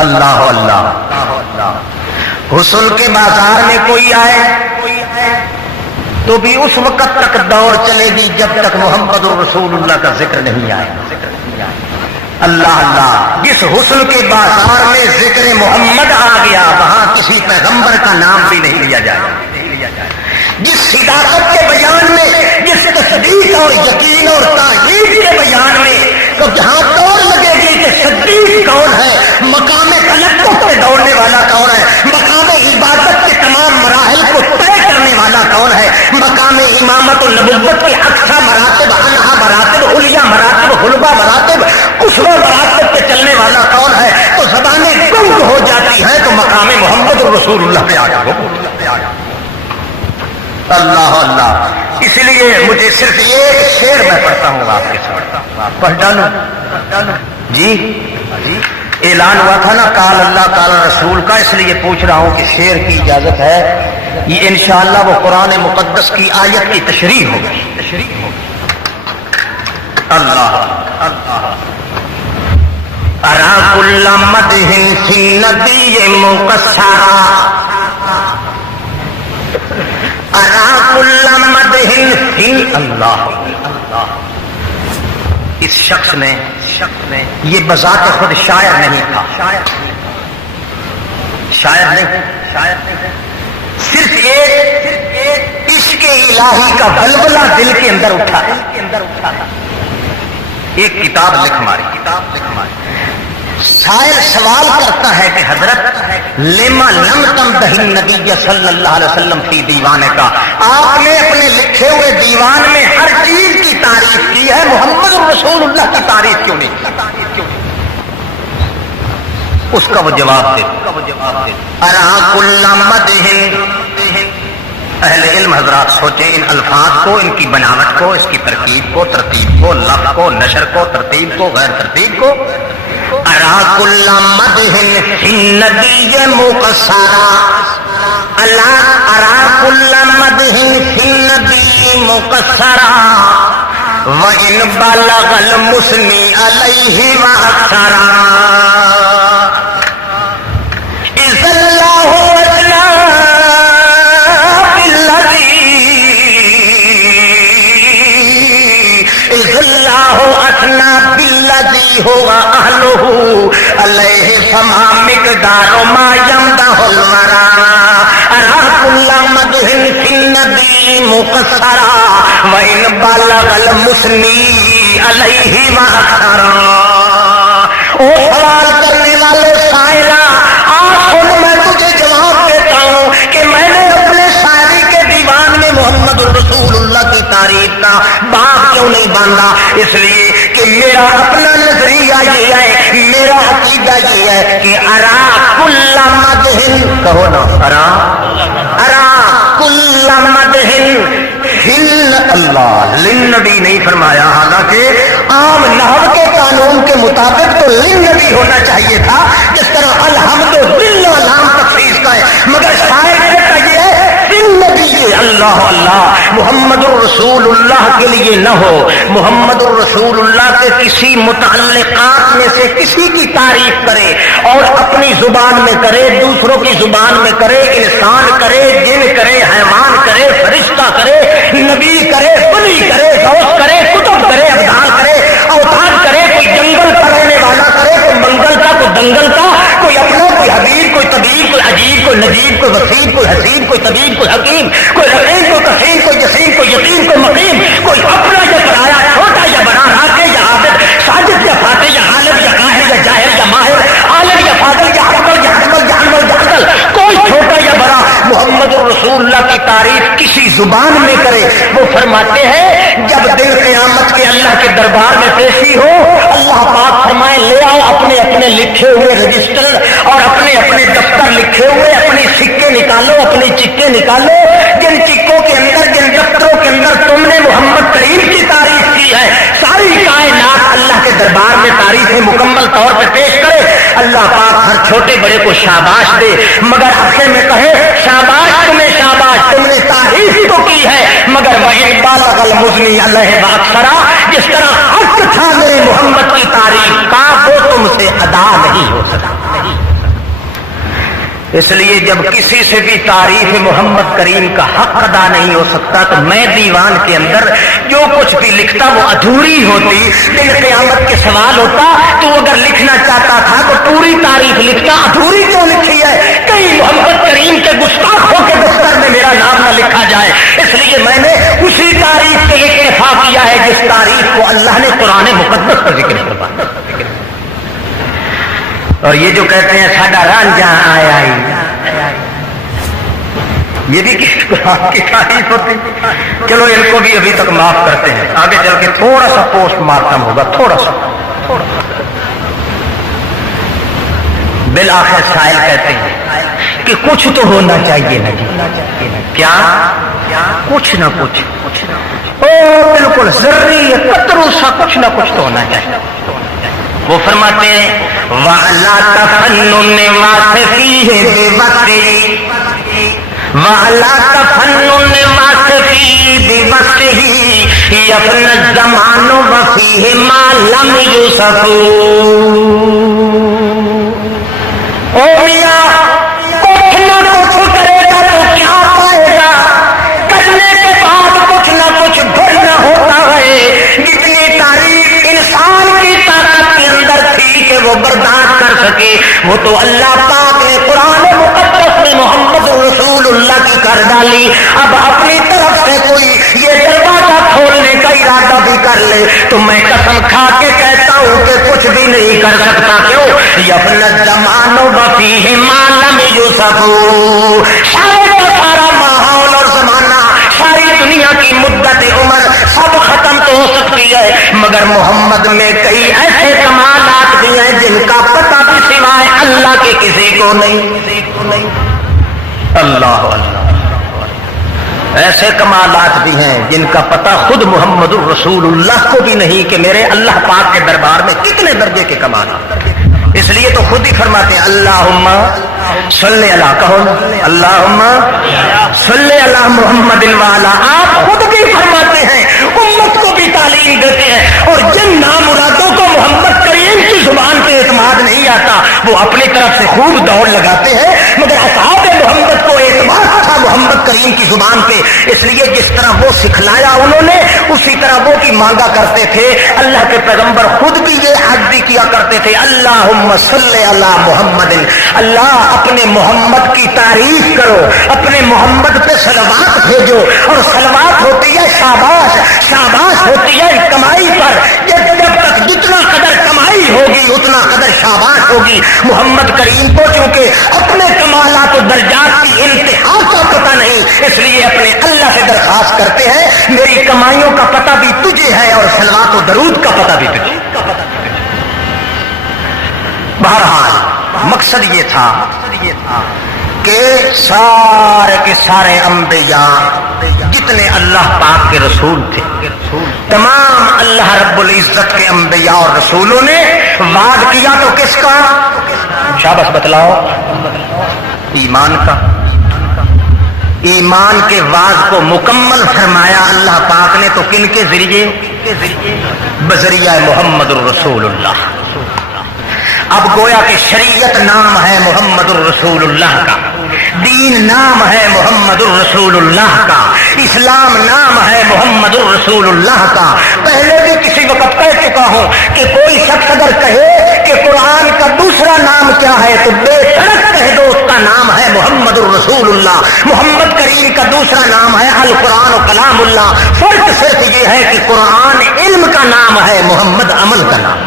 اللہ اللہ حسن کے بازار میں کوئی آئے تو بھی اس وقت تک دور چلے گی جب تک محمد الرسول اللہ کا ذکر نہیں آئے۔ اللہ اللہ جس حسن کے بازار میں ذکر محمد آ گیا وہاں کسی پیغمبر کا نام بھی نہیں لیا جائے۔ جس صداقت کے بیان میں، جس تصدیق اور یقین اور تائید کے بیان میں تو جہاں توڑ لگے گی کہ صدیق کون ہے، مقام تلقف پہ دوڑنے والا کون ہے، مقام عبادت کے تمام مراحل کو طے کرنے والا کون ہے، مقام امامت و نبوت کے اقصی مراتب، انہا مراتب، علیہ مراتب، حلبہ مراتب، قصوى مراتب پہ چلنے والا کون ہے، تو زبانیں گنگ ہو جاتی ہیں تو مقام محمد رسول اللہ پہ آ جاؤ۔ اللہ اللہ اس لیے مجھے صرف ایک شعر میں پڑھتا ہوں آپ کے ساتھ، پڑھ ڈالوں جی؟ اعلان ہوا تھا نا قال اللہ قال رسول کا، اس لیے پوچھ رہا ہوں کہ شعر کی اجازت ہے؟ یہ انشاءاللہ وہ قرآن مقدس کی آیت کی تشریح ہوگی۔ اللہ ارا کل مدح فی النبی مقصرا، ارا کل مدح فی اللہ۔ اس شخص نے یہ بذات خود شاعر نہیں تھا، شاعر نہیں، صرف ایک عشق الہی کا بلبلہ دل کے اندر اٹھا ایک کتاب لکھ ماری شاعر سوال کرتا ہے کہ حضرت لما لم تمدح النبی صلی اللہ علیہ وسلم فی دیوانے کا، آپ نے اپنے لکھے ہوئے دیوان میں ہر چیز کی تعریف کی ہے، محمد رسول اللہ کی تعریف کیوں نہیں؟ اس کا وہ جواب دے ارا کل مدح، اہل علم حضرات سوچیں ان الفاظ کو، ان کی بناوٹ کو، اس کی ترکیب کو، ترتیب کو، لفظ کو، نشر کو، ترتیب کو، غیر ترتیب کو. ارا کل مدح فی النبی مقصرا، ارا کل مدح فی النبی مقصرا وان بلغ المثنی علیہ واکثرا. ہوگا اہلہ علیہ فما مقدار ما یمدح الورا. ارا کل مدح فی النبی مقصرا وان بلغ المثنی علیہ واکثرا. او سوال کرنے والے شاعرہ آج سن، میں تجھے جواب دیتا ہوں کہ میں نے اپنے شاعری کے دیوان میں محمد رسول اللہ کی تعریف کا باب کیوں نہیں باندھا؟ اس لیے کہ میرا اپنا نظریہ یہ ہے، میرا عقیدہ یہ ہے کہ ارا کل مدح، کہو نا ارا کل مدح ہل اللہ، للنبی نہیں فرمایا، حالانکہ عام نحو کے قانون کے مطابق تو للنبی ہونا چاہیے تھا، جس طرح الحمدللہ نام تخصیص کا ہے، مگر شاعر کہتا یہ ہے للنبی، اللہ اللہ محمد الرسول اللہ کے لیے نہ ہو، محمد الرسول اللہ کے کسی متعلقات میں سے کسی کی تعریف کرے اور اپنی زبان میں کرے، دوسروں کی زبان میں کرے، انسان کرے، جن کرے، حیوان کرے، فرشتہ کرے، نبی کرے، ولی کرے، غوث کرے، کتب کرے، ابدال کرے، اوتاد کرے، کوئی جنگل کا رہنے والا کرے، کوئی منگل کا، کوئی دنگل کا، کوئی اپنا، کوئی حبیب، کوئی طبیب، کوئی عجیب، کوئی نجیب، کوئی وسیب، کوئی حسیب، کوئی طبیب، کوئی حکیم، کوئی رقیم، کوئی کفیم، کوئی جسیم، کوئی یقین، کوئی مقیم، کوئی اپنا یا پرایا، چھوٹا یا بڑا، راکع یا عابد، ساجد یا فاتح یا عالم یا قاہر یا جاہر یا ماہر، عالم یا فاضل یا اکبر یا اکمل یا انول یا عدل، کوئی چھوٹا یا بڑا محمد رسول اللہ کی تعریف کسی زبان میں کرے. وہ فرماتے ہیں جب دن قیامت کے اللہ کے دربار میں پیشی ہو، اللہ پاک فرمائے لے آؤ اپنے اپنے لکھے ہوئے رجسٹر اور اپنے اپنے دفتر لکھے ہوئے، اپنی سکے نکالو، اپنی چکے نکالو، جن چکوں کے اندر، جن دفتروں کے اندر تم نے محمد کریم کی تعریف کی ہے. ساری کائنات اللہ کے دربار میں تعریفیں مکمل طور پہ پیش کرے. اللہ پاک ہر چھوٹے بڑے کو شاباش دے، مگر آخر میں کہے شاباش تمہیں، شاباش تم نے تعریف تو کی ہے، مگر وَإِن بَلَغَ الْمُثْنِي عَلَيْهِ وَأَكْثَرَ، جس طرح حق تھا میرے محمد کی تعریف کا وہ تم سے ادا نہیں ہو سکا. اس لیے جب کسی سے بھی تعریف محمد کریم کا حق ادا نہیں ہو سکتا تو میں دیوان کے اندر جو کچھ بھی لکھتا وہ ادھوری ہوتی. دن قیامت کے سوال ہوتا تو اگر لکھنا چاہتا تھا تو پوری تعریف لکھتا، ادھوری کیوں لکھی ہے؟ کہیں محمد کریم کے گستاخوں کے دفتر میں میرا نام نہ لکھا جائے. اس لیے میں نے اسی تعریف کے اکتفا کیا ہے جس تعریف کو اللہ نے قرآن مقدس کا ذکر فرمایا. اور یہ جو کہتے ہیں ساڈا رانجھا آیا یہ بھی قرآن کی تعریف ہوتی. چلو ان کو بھی ابھی تک معاف کرتے ہیں، آگے چل کے تھوڑا سا پوسٹ مارٹم ہوگا، تھوڑا سا. بالآخر سائل کہتے ہیں کہ کچھ تو ہونا چاہیے نا جی. کیا کچھ نہ کچھ، بالکل ضروری ہے، قطروں سا کچھ نہ کچھ تو ہونا چاہیے. وہ فرماتے ہیں وَعَلَىٰ تَفَنُّنِ وَاسِفِيهِ بِوَقْتِهِ وَعَلَىٰ تَفَنُّنِ وَاسِفِيهِ بِوَقْتِهِ يَفْنَى الزَّمَانُ وَفِيهِ مَا لَمْ يُوصَفُ. او میاں کچھ نہ کچھ کرے گا تو کیا پائے گا، کرنے کے بعد کچھ نہ کچھ بھرنا ہوتا ہے. جتنی تعریف انسان کی طاقت کے اندر تھی کہ وہ برداشت کر سکے وہ تو اللہ پاک نے قرآن مقدس میں محمد رسول اللہ کی نہیں. اب اپنی طرف سے کوئی یہ دروازہ کھولنے کا ارادہ بھی کر لے تو میں قسم کھا کے کہتا ہوں کہ کچھ بھی نہیں کر سکتا. کیوں؟ یفن الزمان وفیہ ما لم یوسفوا. سارا ماحول اور زمانہ، ساری دنیا کی مدت عمر سب ختم تو ہو سکتی ہے، مگر محمد میں کئی ایسے کمالات بھی ہیں جن کا پتہ بھی سوائے اللہ کے کسی کو نہیں. اللہ اللہ، ایسے کمالات بھی ہیں جن کا پتہ خود محمد الرسول اللہ کو بھی نہیں کہ میرے اللہ پاک کے دربار میں کتنے درجے کے کمالات. اس لیے تو خود ہی فرماتے ہیں اللہم صلی اللہ، کہو اللہم صلی اللہ محمد والا. آپ خود بھی فرماتے ہیں، امت کو بھی تعلیم دیتے ہیں، اور جن نامرادوں کو محمد کریم کی زبان پہ اعتماد نہیں آتا وہ اپنی طرف سے خوب دوڑ لگاتے ہیں، مگر اصحاب محمد کو اعتماد تھا محمد کریم کی زبان پہ. اس لیے جس طرح وہ سکھلایا انہوں نے اسی طرح وہ کی مانگا کرتے تھے. اللہ کے پیغمبر خود بھی یہ عہد بھی کیا کرتے تھے اللہم صلی علی محمد. اللہ اپنے محمد کی تعریف کرو، اپنے محمد پہ صلوات بھیجو. اور صلوات ہوتی ہے شاباش، شاباش ہوتی ہے کمائی پر. جب تک جتنا قدر کمائی ہوگی اتنا قدر شاباش ہوگی. محمد کریم کو چونکہ اپنے کمالات و درجات کی انتہا کا پتہ نہیں، اس لیے اپنے اللہ سے درخواست کرتے ہیں میری کمائیوں کا پتہ بھی تجھے ہے اور صلوات و درود کا پتہ بھی تجھے. بہرحال مقصد یہ تھا کہ سارے کے سارے انبیاء جتنے اللہ پاک کے رسول تھے، تمام اللہ رب العزت کے انبیاء اور رسولوں نے وعد کیا تو کس کا؟ شاباش بتلاؤ، ایمان کا. ایمان کے وعد کو مکمل فرمایا اللہ پاک نے تو کن کے ذریعے؟ بذریعہ محمد الرسول اللہ. اب گویا کہ شریعت نام ہے محمد الرسول اللہ کا، دین نام ہے محمد الرسول اللہ کا، اسلام نام ہے محمد الرسول اللہ کا. پہلے بھی کسی وقت کہہ چکا ہوں کہ کوئی شخص اگر کہے کہ قرآن کا دوسرا نام کیا ہے تو بے شرط کہہ دو اس کا نام ہے محمد الرسول اللہ. محمد کریم کا دوسرا نام ہے القرآن و کلام اللہ. فرق صرف یہ ہے کہ قرآن علم کا نام ہے، محمد عمل کا نام.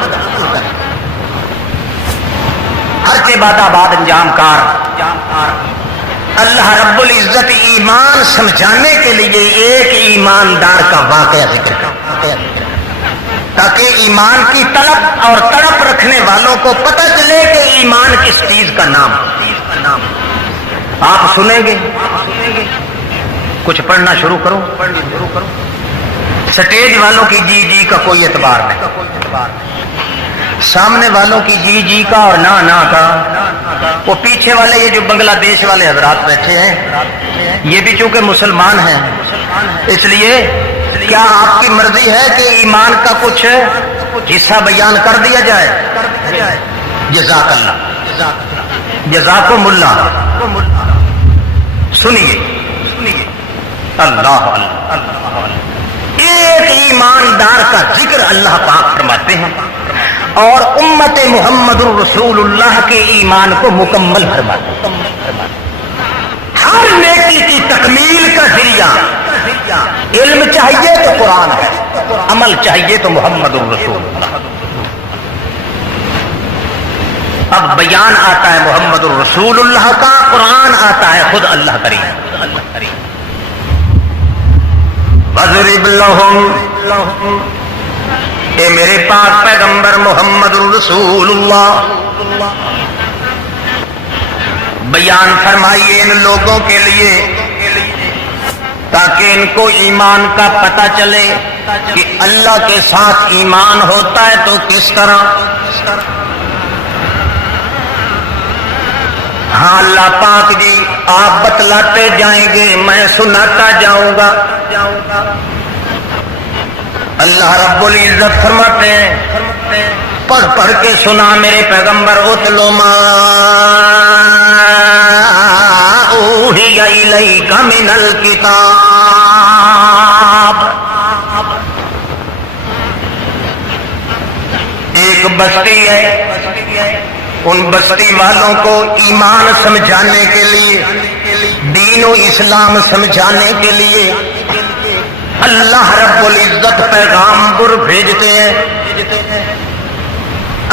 ہر کے بعد آباد انجام کار. اللہ رب العزت ایمان سمجھانے کے لیے ایک ایماندار کا واقعہ ذکر کرتا تاکہ ایمان کی طلب اور تڑپ رکھنے والوں کو پتہ چلے کہ ایمان کس چیز کا نام. آپ سنیں گے، کچھ پڑھنا شروع کرو. سٹیج والوں کی جی جی کا کوئی اعتبار نہیں، سامنے والوں کی جی جی کا اور نا کا. وہ پیچھے والے یہ جو بنگلہ دیش والے حضرات بیٹھے ہیں یہ بھی چونکہ مسلمان ہیں، اس لیے کیا آپ کی مرضی ہے کہ ایمان کا کچھ حصہ بیان کر دیا جائے؟ جزاک اللہ، جزاکم اللہ. سنیے اللہ اللہ. ایک ایماندار کا ذکر اللہ پاک فرماتے ہیں اور امت محمد الرسول اللہ کے ایمان کو مکمل فرماتے ہیں. ہر نیکی کی تکمیل کا ذریعہ علم چاہیے تو قرآن ہے، عمل چاہیے تو محمد الرسول اللہ. اب بیان آتا ہے محمد الرسول اللہ کا، قرآن آتا ہے خود اللہ کریم. وَاضْرِبْ لَهُمْ، اے میرے پاک پیغمبر محمد الرسول اللہ بیان فرمائیے ان لوگوں کے لیے تاکہ ان کو ایمان کا پتہ چلے کہ اللہ کے ساتھ ایمان ہوتا ہے تو کس طرح. ہاں اللہ پاک جی آپ بتلاتے جائیں گے، میں سناتا جاؤں گا. اللہ رب العزت فرماتے ہیں پڑھ پڑھ کے سنا میرے پیغمبر. اتلو ما اوحی الیک من الکتاب. ایک بستی ہے، ان بستی والوں کو ایمان سمجھانے کے لیے، دین دین و اسلام سمجھانے کے لیے اللہ رب العزت پیغام پر بھیجتے ہیں،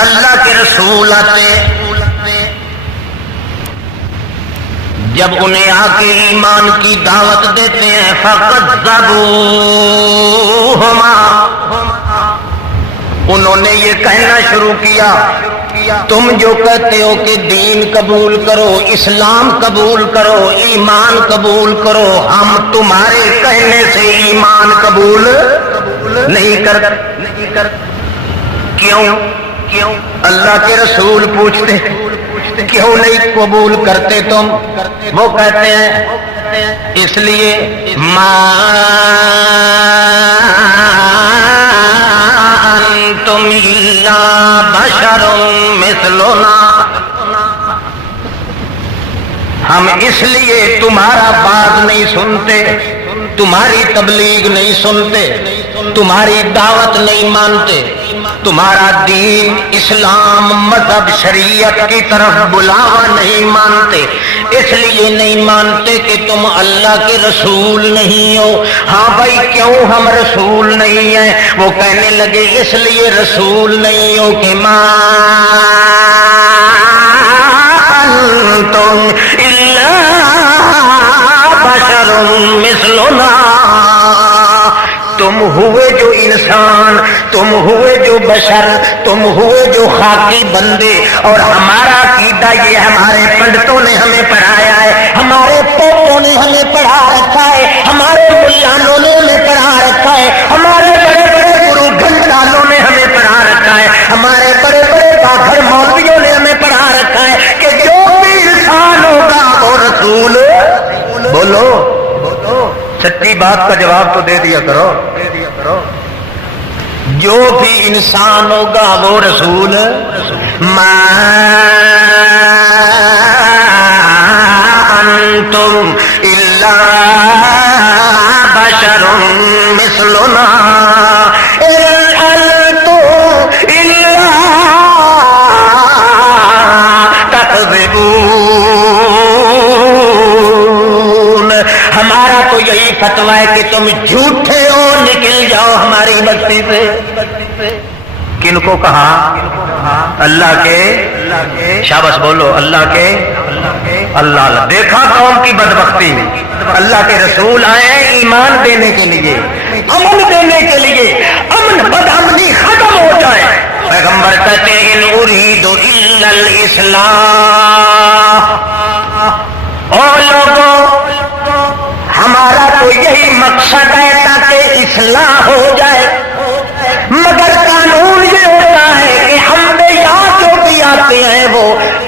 اللہ کے رسول آتے ہیں، جب انہیں آ کے ایمان کی دعوت دیتے ہیں فَقَذَّبُوهُمَا، انہوں نے یہ کہنا شروع کیا تم جو کہتے ہو کہ دین قبول کرو، اسلام قبول کرو، ایمان قبول کرو، ہم تمہارے کہنے سے ایمان قبول نہیں کر کیوں؟ اللہ کے رسول پوچھتے کیوں نہیں قبول کرتے تم؟ وہ کہتے ہیں اس لیے ما انتم الا بشر مثلنا، ہم اس لیے تمہارا بات نہیں سنتے، تمہاری تبلیغ نہیں سنتے، تمہاری دعوت نہیں مانتے، تمہارا دین اسلام مذہب شریعت کی طرف بلاوا نہیں مانتے، اس لیے نہیں مانتے کہ تم اللہ کے رسول نہیں ہو۔ ہاں بھائی کیوں ہم رسول نہیں ہیں؟ وہ کہنے لگے اس لیے رسول نہیں ہو کہ ما انتم الا بشر مثلنا، تم ہوئے جو انسان، تم ہوئے جو بشر، تم ہوئے جو خاکی بندے، اور ہمارا عقیدہ یہ ہمارے پنڈتوں نے ہمیں پڑھایا ہے، ہمارے پوپوں نے ہمیں پڑھا رکھا ہے، ہمارے ملانوں نے ہمیں پڑھا رکھا ہے، ہمارے بڑے بڑے گرو گھنٹالوں نے ہمیں پڑھا رکھا ہے، ہمارے بڑے بڑے باخر مولویوں نے ہمیں پڑھا رکھا ہے کہ جو بھی انسان ہوگا وہ رسول۔ بولو سچی بات کا جواب تو دے دیا کرو، جو بھی انسان ہوگا وہ رسول۔ ما انتم الا بشر مثلنا ان انتم الا تکذبون۔ ہمارا تو یہی فتویٰ ہے کہ تم جھوٹے ہو، نکل جاؤ ہماری بستی سے۔ کن کو کہا؟ اللہ کے، شاباش بولو اللہ کے، اللہ۔ دیکھا قوم کی بدبختی، اللہ کے رسول آئے ہیں ایمان دینے کے لیے، امن دینے کے لیے، امن بدامنی ختم ہو جائے۔ پیغمبر کہتے ہیں ان اريد الا الاصلاح، اور لوگوں ہمارا تو یہی مقصد ہے تاکہ اصلاح ہو جائے، مگر قانون یہ ہوتا ہے کہ ہم نے یہاں جو بھی آتے ہیں وہ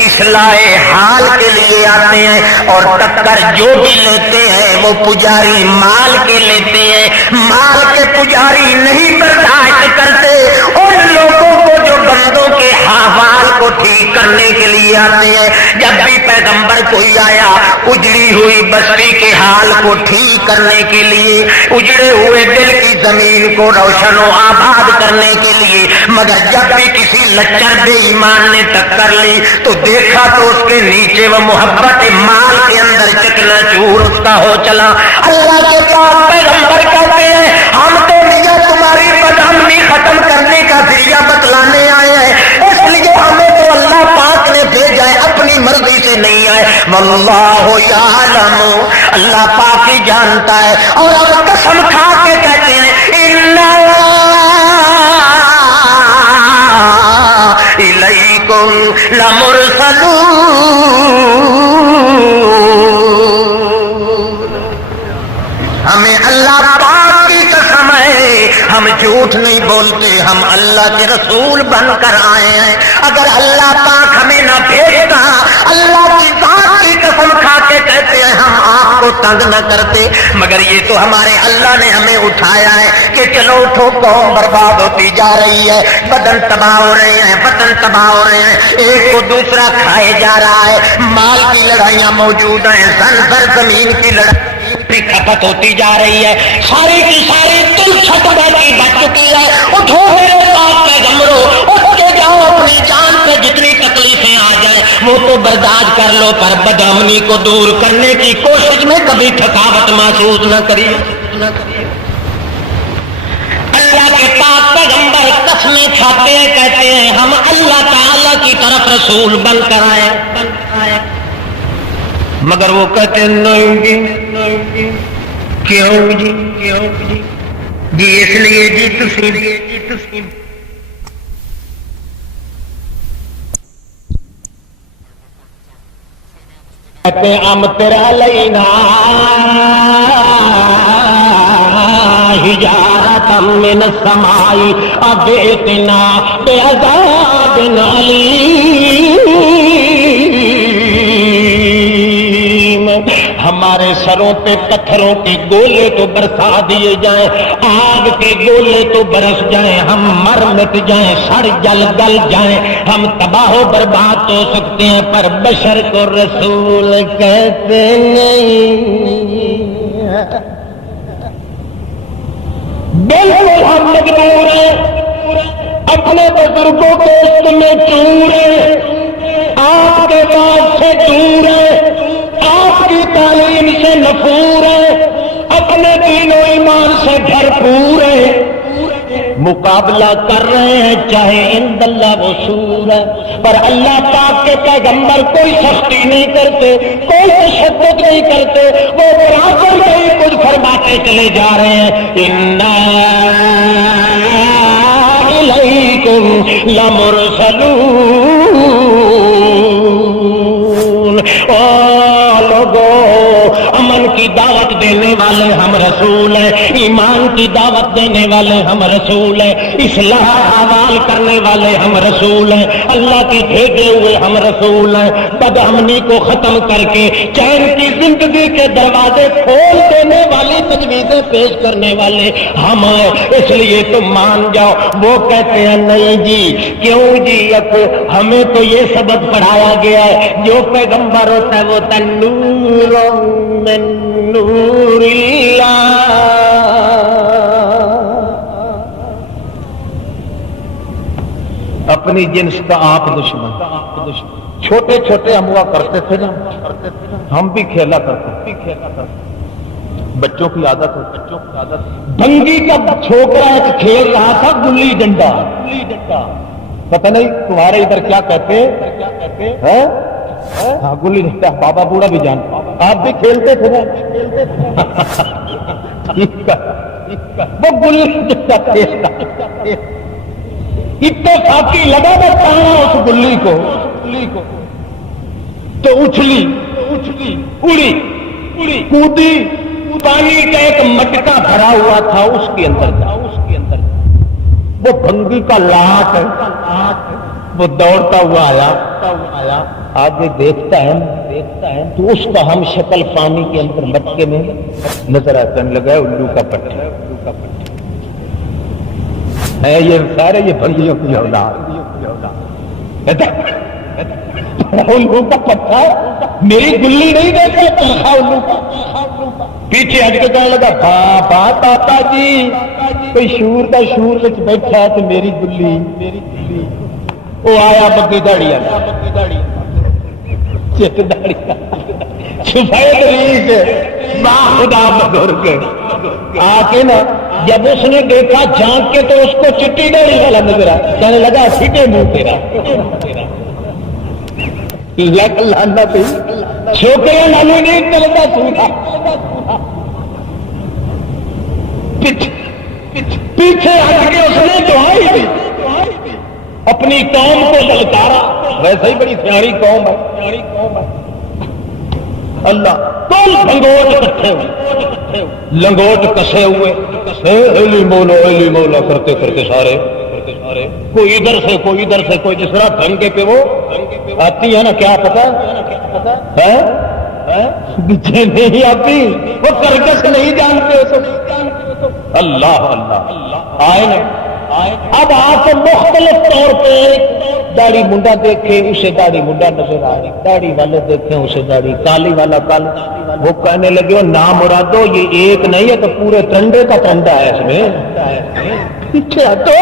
اصلاح حال کے لیے آتے ہیں، اور ٹکر جو بھی لیتے ہیں وہ پجاری مال کے لیتے ہیں، مال کے پجاری نہیں برداشت کرتے ان لوگوں کو جو بندوں کے حوال کو ٹھیک کرنے کے لیے آتے ہیں۔ جب بھی پیغمبر کوئی آیا اجڑی ہوئی بستی کے حال کو ٹھیک کرنے کے لیے، اجڑے ہوئے دل کی زمین کو روشن و آباد کرنے کے لیے، مگر جب بھی کسی لچر بے ایمان نے ٹکر لی تو دیکھا تو اس کے نیچے وہ محبت مال کے اندر چکنا چور اس کا ہو چلا۔ اللہ کے پاس پیغمبر کہتے ہیں ہم تو میاں تمہاری بدامنی ختم کرنے کا ذریعہ بتلانے آئے ہیں، اس لیے ہمیں تو اللہ پاک نے بھیجا ہے، اپنی مرضی سے نہیں آئے۔ واللہ یعلم، اللہ پاک ہی جانتا ہے۔ اور اب قسم کھا کے کہتے ہیں الیکم لمرسلون، ہمیں اللہ پاک کی قسم ہے ہم جھوٹ نہیں بولتے، ہم اللہ کے رسول بن کر آئے ہیں۔ اگر اللہ پاک ہمیں نہ بھیجتا، اللہ کی ذات کی قسم کھا کے کہتے ہیں ہم آپ کو تنگ نہ کرتے، مگر یہ تو ہمارے اللہ نے ہمیں اٹھایا ہے کہ چلو اٹھو، قوم برباد ہوتی جا رہی ہے، بدن تباہ ہو رہے ہیں، وطن تباہ ہو رہے ہیں، ایک کو دوسرا کھائے جا رہا ہے، مال کی لڑائیاں موجود ہیں، زر زمین کی لڑائی کھپت ہوتی جا رہی ہے، ساری کی ساری تل چھٹ بیٹھی بچ چکی ہے۔ اٹھو میرے پاس پیغمبرو، اٹھ کے جاؤ، اپنی جان پہ جتنی تکلیفیں آ جائیں وہ تو برداشت کر لو، پر بدامنی کو دور کرنے کی کوشش میں کبھی تھکاوٹ محسوس نہ کریے۔ اللہ کے پاک پیغمبر قسمیں کھاتے ہیں، کہتے ہیں ہم اللہ تعالی کی طرف رسول بن کر آئے، مگر وہ کہتے ہیں نہیں جی، کیوں جی جی اس لیے جی تسی کہتے ہم تیرا لینا حجارۃ من السماء ابئتنا بعذاب علیم، ہمارے سروں پہ پتھروں کے گولے تو برسا دیے جائیں، آگ کے گولے تو برس جائیں، ہم مر مٹ جائیں، سڑ جل گل جائیں، ہم تباہ و برباد ہو سکتے ہیں، پر بشر کو رسول کہتے نہیں۔ بالکل ہم مجبور ہیں، اپنے بزرگوں کے عشق میں چور ہیں، آپ کے بعد سے دور ہیں، آپ کی تعلیم سے نفور ہے، اپنے دین و ایمان سے بھرپور ہے، مقابلہ کر رہے ہیں چاہے عند اللہ وہ سور ہے، پر اللہ پاک کے پیغمبر کوئی سختی نہیں کرتے، کوئی تشدد نہیں کرتے، وہ برابر نہیں کچھ فرماتے چلے جا رہے ہیں، اِنَّا إِلَيْكُمْ لَمُرْسَلُونَ۔ امن کی دعوت دینے والے ہم رسول ہیں، ایمان کی دعوت دینے والے ہم رسول ہیں، اصلاح احوال کرنے والے ہم رسول ہیں، اللہ کے بھیجے ہوئے ہم رسول ہیں، بدامنی کو ختم کر کے چین کی زندگی کے دروازے کھول دینے والی تجویزیں پیش کرنے والے ہم ہیں، اس لیے تم مان جاؤ۔ وہ کہتے ہیں نہیں جی، کیوں جی، ہمیں تو یہ سبق پڑھایا گیا ہے جو پیغمبر ہوتا ہے وہ نور من نور اللہ، اپنی جنس کا آپ دشمن۔ چھوٹے چھوٹے ہم ہوا کرتے تھے نا، ہم بھی کھیلا کرتے، بچوں کی عادت ہے، بھنگی کا چھوکرا ایک کھیل رہا تھا گلی ڈنڈا، پتہ نہیں تمہارے ادھر کیا کہتے ہیں، ہاں گلی ڈنڈا، بابا بوڑھا بھی جانتا، آپ بھی کھیلتے تھے نا، وہ گلی ڈنڈا کھیلتا، اتفاقی لگا میں تانا اس گلی کو تو اچھلی اڑی کودی، پانی کا ایک مٹکا بھرا ہوا تھا اس کے اندر، وہ بھنگی کا لاٹ ہے، وہ دوڑتا ہوا آیا، آگے دیکھتا ہے تو اس کا ہم شکل پانی کے اندر مٹکے میں نظر آتا لگا ہے، الو کا پٹھا ہے، یہ سارے یہ بھنگیوں کی اولاد، الو کا پٹھا، میری گلی نہیں دیکھا تنخواہ الو کا، پیچھے ہٹ کے کہنے لگا بابا پاپا جی کوئی شور کا شور وچ بیٹھا تو میری گلی، وہ آیا بگی داڑی سفید ریش خدا بزرگ آ کے نا، جب اس نے دیکھا جھانک کے تو اس کو چٹی داڑھی والا نظر آیا، کہنے لگا سیٹے منہ تیرا، لانا پہ چھوکرے نالو نہیں چلتا سوکھا، پیچھے ہٹ کے اس نے دعائی دی، اپنی قوم کو للکارا، ویسے ہی بڑی سیاڑی قوم ہے، اللہ تو لنگوٹ کٹھے ہوئے، لنگوٹ کسے ہوئے، علی مولا کرتے کرتے سارے، کوئی ادھر سے کوئی جس طرح دھنگے پہ وہ آتی ہے نا، کیا پتا ہے پیچھے نہیں آتی، وہ کرکس نہیں جانتے، اللہ آئے نا، اب آپ مختلف طور پہ داڑھی منڈا دیکھے اسے داڑھی منڈا نظر آئے، داڑھی والے دیکھیں اسے داڑھی، کالی والا کالا، وہ کہنے لگے نام مرادو یہ ایک نہیں ہے تو پورے ٹنڈے کا ٹنڈا ہے اس میں، پیچھے ہٹو،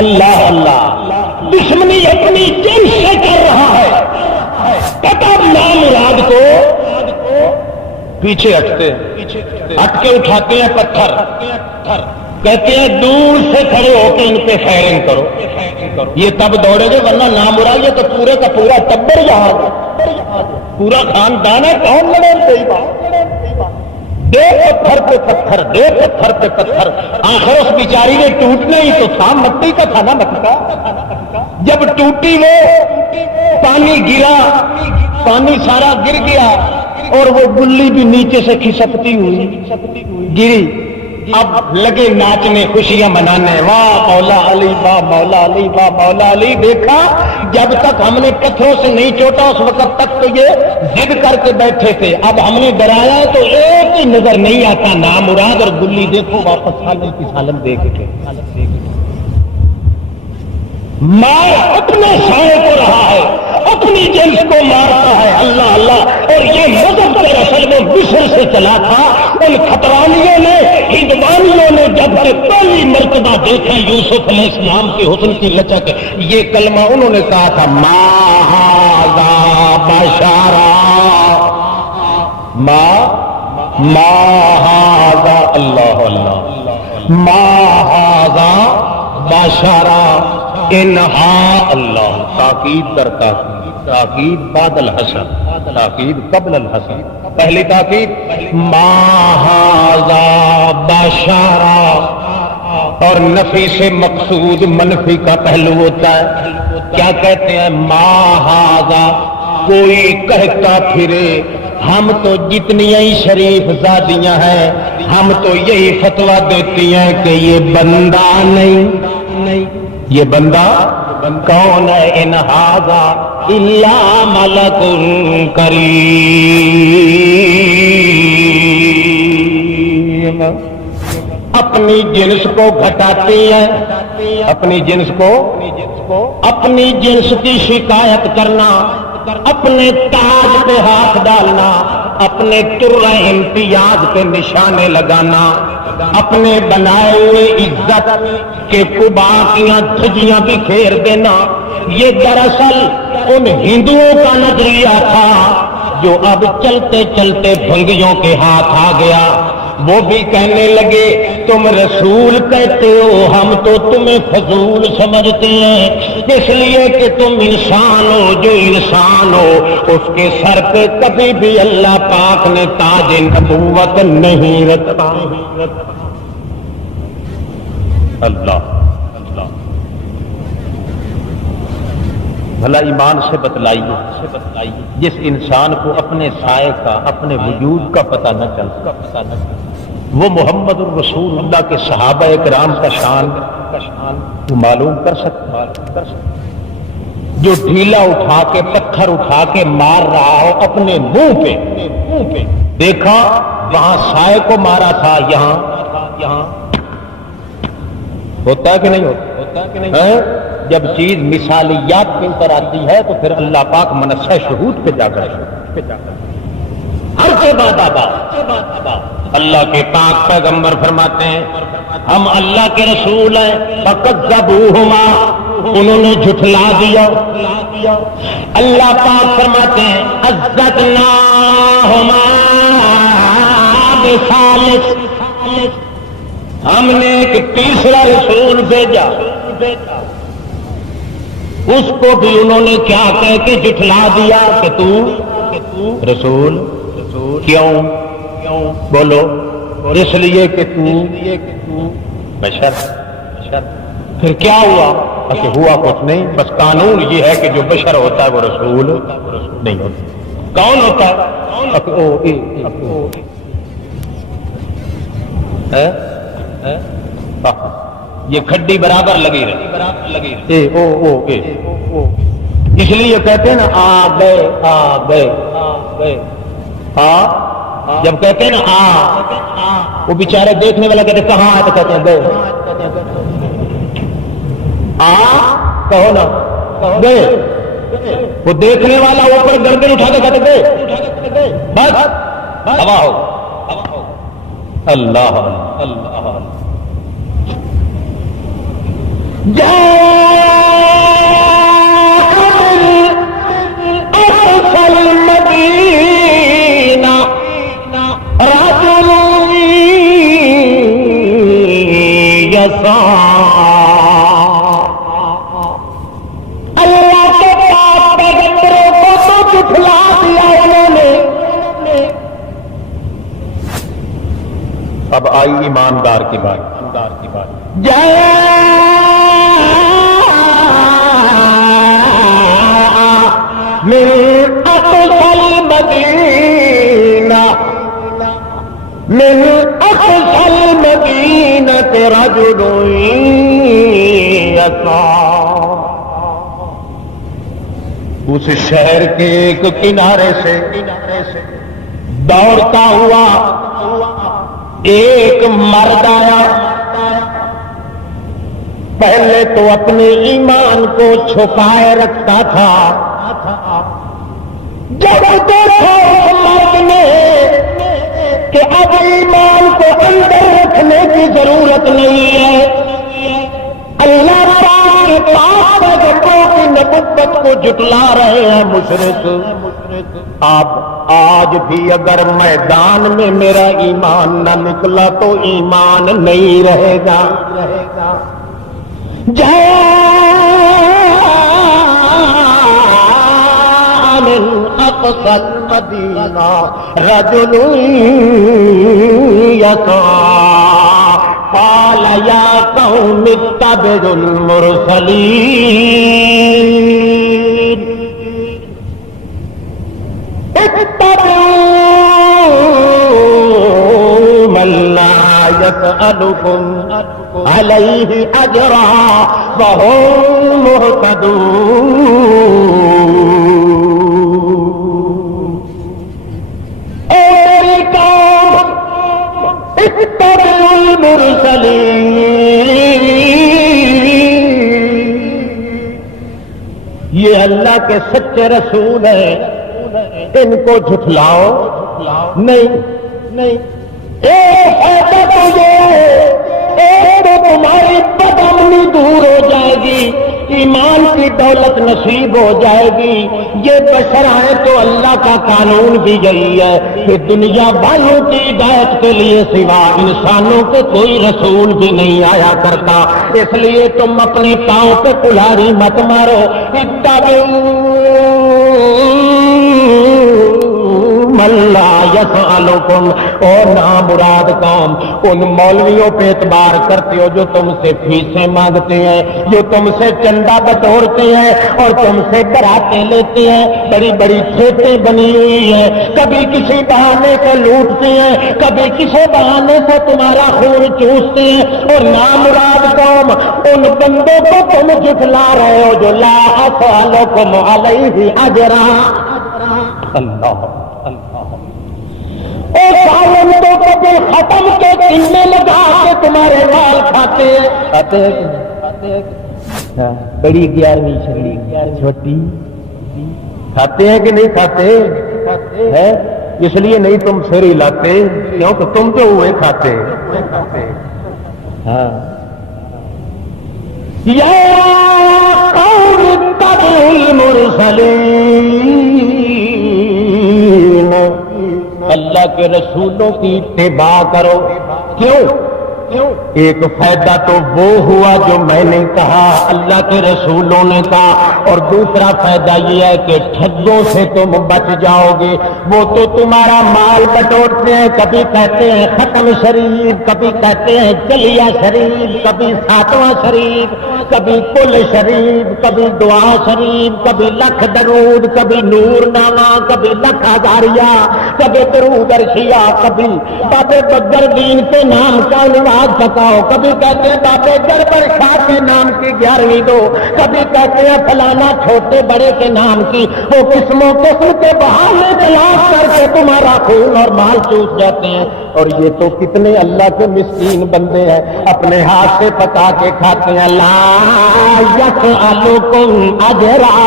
اللہ اللہ دشمنی اپنی جن سے کر رہا ہے، پتہ نامراد کو پیچھے ہٹتے ہیں، ہٹ کے اٹھاتے ہیں پتھر، کہتے ہیں دور سے کھڑے ہو کے ان پہ فائرنگ کرو، یہ تب دوڑے گے ورنہ نامراد یہ تو پورے کا پورا ٹبر یہاں پورا خاندان ہے، کون لڑے صحیح بات، دے پتھر پہ پتھر، دے پتھر پہ پتھر، آخر اس بیچاری نے ٹوٹنا ہی تو تھا، مٹی کا تھا نا مٹکا، جب ٹوٹی وہ پانی گرا، پانی سارا گر گیا اور وہ گلی بھی نیچے سے کھسکتی ہوئی گری، اب لگے ناچنے خوشیاں منانے، واہ مولا علی واہ مولا علی واہ مولا علی، دیکھا جب تک ہم نے پتھروں سے نہیں چوٹا اس وقت تک تو یہ ضد کر کے بیٹھے تھے، اب ہم نے ڈرایا تو ایک ہی نظر نہیں آتا نامراد، اور گلی دیکھو واپس سالم کی سالم دے کے مار اپنے سائے کو رہا ہے، اپنی جنس کو مارتا ہے، اللہ اللہ، اور یہ مذہب اصل میں مصر سے چلا تھا، ان خطرانیوں نے ہندوانیوں نے جب کہ پہلی مرتبہ دیکھا یوسف علیہ السلام کے حسن کی لچک، یہ کلمہ انہوں نے کہا تھا ما ھذا بشرا، ما ھذا، اللہ اللہ، ما ھذا بشرا، انہا اللہ، تاکید در تاکید، تاکید بعد الحسن، تاکید قبل الحسن، پہلی تاکید ما ھذا بشرا، اور نفی سے مقصود منفی کا پہلو ہوتا ہے، کیا کہتے ہیں ما ھذا، کوئی کہتا پھرے ہم تو جتنی شریف زادیاں ہیں ہم تو یہی فتویٰ دیتی ہیں کہ یہ بندہ نہیں، یہ بندہ کون ہے، ان ھذا الا ملک کریم، اپنی جنس کو گھٹاتی ہے، اپنی جنس کو، اپنی جنس کی شکایت کرنا، اپنے تاج پہ ہاتھ ڈالنا، اپنے ترہ امتیاز پہ نشانے لگانا، اپنے بنائے ہوئے عزت کے قباقیاں دھجیاں بکھیر دینا، یہ دراصل ان ہندوؤں کا نظریہ تھا جو اب چلتے چلتے بھنگیوں کے ہاتھ آ گیا، وہ بھی کہنے لگے تم رسول کہتے ہو، ہم تو تمہیں فضول سمجھتے ہیں، اس لیے کہ تم انسان ہو، جو انسان ہو اس کے سر پہ کبھی بھی اللہ پاک نے تاج نبوت نہیں رکھا، اللہ بھلا ایمان سے بتلائیے، جس انسان کو اپنے سائے کا، اپنے وجود کا پتہ نہ چلتا، وہ محمد الرسول اللہ کے صحابہ کرام کا شان معلوم کر سکتا، جو ڈھیلا اٹھا کے پتھر اٹھا کے مار رہا ہو اپنے منہ پہ، دیکھا وہاں سائے کو مارا تھا، یہاں ہوتا ہے کہ نہیں ہوتا، جب چیز مثالیات کے اوپر آتی ہے تو پھر اللہ پاک منصہ شہود پہ جا کر ہر کے بعد آباد، اللہ کے پاک پیغمبر فرماتے ہیں ہم اللہ کے رسول ہیں، فکذبوہما، انہوں نے جھٹلا دیا، اللہ پاک فرماتے ہیں عزتناہما بثالث، ہم نے ایک تیسرا رسول بھیجا، اس کو بھی انہوں نے کیا کہہ کے جھٹلا دیا کہ تو رسول، کیوں بولو، اس لیے کہ تو بشر، پھر کیا ہوا، کہ ہوا کچھ نہیں، بس قانون یہ ہے کہ جو بشر ہوتا ہے وہ رسول نہیں ہوتا، کون ہوتا ہے، یہ کھڈی برابر لگی رہی، اس لیے کہتے ہیں نا آ گئے، جب کہتے ہیں نا وہ بیچارے دیکھنے والا کہتے کہاں ہے تو کہتے ہیں گئے، کہو نا گئے، وہ دیکھنے والا اوپر گردن اٹھا کے کہتے گئے، بس ہوا ہو، اللہ اللہ کے پاس پیغمبروں کو تو جھٹلا دیا انہوں نے. اب آئی ایماندار کی بات. من اقصى المدينة من اقصى المدينة رجل يسعى. اس شہر کے ایک کنارے سے دوڑتا ہوا ایک مرد آیا. پہلے تو اپنے ایمان کو چھپائے رکھتا تھا. جب دیکھا اس مرد نے کہ اب ایمان کو اندر رکھنے کی ضرورت نہیں ہے، اللہ پاک کے پاس پیغمبروں کی نبوت کو جھٹلا رہے ہیں مشرک. اب آج بھی اگر میدان میں میرا ایمان نہ نکلا تو ایمان نہیں رہے گا. من اقصى المدينة رجل يسعى قال يا قوم اتبعوا المرسلين اتبعوا من لا يسألكم عليه أجرا وهم مهتدون. اے قوم اتبعوا المرسلين. یہ اللہ کے سچے رسول ہیں، ان کو جھٹلاؤ نہیں. ایک فائدہ تو یہ ہے، ایک تو تمہاری بدامنی دور ہو جائے گی، ایمان کی دولت نصیب ہو جائے گی. یہ بشر آئے تو اللہ کا قانون بھی یہی ہے کہ دنیا والوں کی ہدایت کے لیے سوا انسانوں کے کوئی رسول بھی نہیں آیا کرتا. اس لیے تم اپنے پاؤں پہ کلہاڑی مت مارو. من لا یسألکم، اور نامراد قوم ان مولویوں پہ اعتبار کرتے ہو جو تم سے فیسیں مانگتے ہیں، جو تم سے چندہ بٹورتے ہیں اور تم سے ڈراتے لیتے ہیں. بڑی بڑی کھیتیں بنی ہوئی ہیں، کبھی کسی بہانے سے لوٹتے ہیں، کبھی کسی بہانے سے تمہارا خون چوستے ہیں. اور نامراد قوم ان بندوں کو تم جھٹلا رہے ہو جو لا اسألکم علیہ اجرا. اللہ اور سالوں کو بھی ختم کے گننے لگا کے تمہارے مال کھاتے ہیں. بڑی 11ویں چھوٹی کھاتے ہیں کہ نہیں کھاتے ہیں؟ اس لیے نہیں تم سر ہلاتے، کیوں کہ تم تو ہوئے کھاتے. ہاں یا قوم اتبعوا المرسلین، اللہ کے رسولوں کی اتباع کرو. کیوں؟ ایک فائدہ تو وہ ہوا جو میں نے کہا، اللہ کے رسولوں نے کہا، اور دوسرا فائدہ یہ ہے کہ ٹھگوں سے تم بچ جاؤ گے. وہ تو تمہارا مال بٹورتے ہیں، کبھی کہتے ہیں ختم شریف، کبھی کہتے ہیں چلیا شریف، کبھی ساتواں شریف، کبھی کل شریف، کبھی دعا شریف، کبھی لکھ درود، کبھی نور نامہ، کبھی لکھ ہزاریہ، کبھی درود ارشیا، کبھی بابے بگر دین کے نام کا نواز پکاؤ، کبھی کہتے ہیں بابے گربر شاہ کے نام کی 11ویں دو، کبھی کہتے ہیں فلانا چھوٹے بڑے کے نام کی. وہ قسموں قسم کے بہانے تلاش کر کے تمہارا خون اور مال چوس جاتے ہیں. اور یہ تو کتنے اللہ کے مسکین بندے ہیں اپنے ہاتھ سے پکا کے کھاتے ہیں. لا یسألکم اجرا،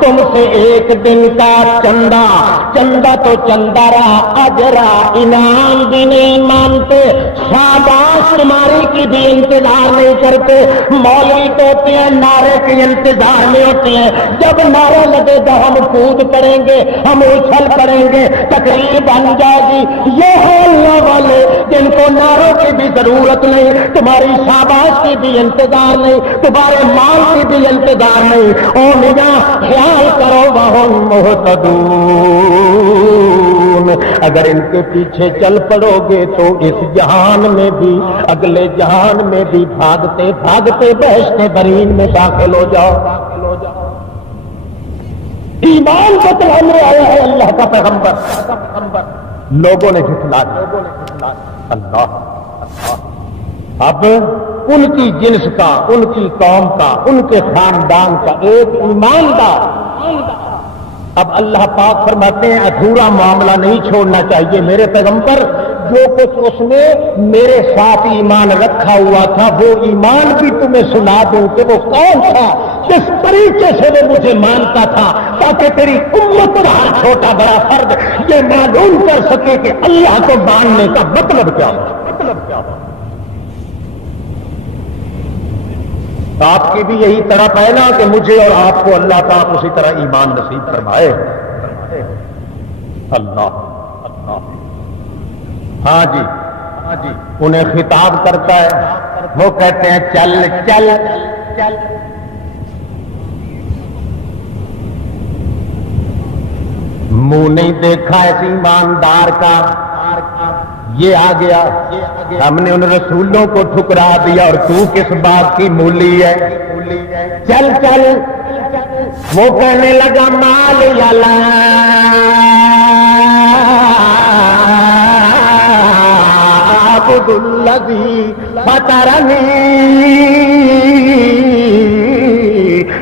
تم سے ایک دن کا چندہ تو چندہ رہا، اجرا انعام بھی نہیں مانتے. شاباش تمہاری کی بھی انتظار نہیں کرتے. مولوی تو ہوتے ہیں نعرے کے انتظار میں ہوتے ہیں. جب نعرہ لگے گا ہم کود پڑیں گے, ہم اچھل پڑیں گے, تقریر بن جائے گی. یہ ہے اللہ والے جن کو نعروں کی بھی ضرورت نہیں, تمہاری شاباش کی بھی انتظار نہیں, تمہارے مال کی بھی انتظار نہیں. او میاں خیال کرو وہم مہتدون, اگر ان کے پیچھے چل پڑو گے تو اس جہان میں بھی اگلے جہان میں بھی بھاگتے بھاگتے بہشت برین میں داخل ہو جاؤ. ایمان بتلانے آیا ہے اللہ کا پیغمبر, لوگوں نے جھٹلا دیا. اللہ اب ان کی جنس کا, ان کی قوم کا, ان کے خاندان کا ایک ایماندار, اب اللہ پاک فرماتے ہیں ادھورا معاملہ نہیں چھوڑنا چاہیے میرے پیغمبر. جو کچھ اس نے میرے ساتھ ایمان رکھا ہوا تھا وہ ایمان بھی تمہیں سنا دوں کہ وہ کون تھا, کس طریقے سے وہ مجھے مانتا تھا, تاکہ تیری امت کا ہر چھوٹا بڑا فرد یہ معلوم کر سکے کہ اللہ کو ماننے کا مطلب کیا ہو. آپ کی بھی یہی طرح ہے نا کہ مجھے اور آپ کو اللہ پاک اسی طرح ایمان نصیب فرمائے. اللہ ہاں جی انہیں خطاب کرتا ہے, وہ کہتے ہیں چل چل چل. منہ نہیں دیکھا اس ایماندار کا, یہ آ گیا, ہم نے ان رسولوں کو ٹھکرا دیا اور تو کس بات کی مولی ہے. چل چل. وہ کہنے لگا مال یالا عبد الذی فطرنی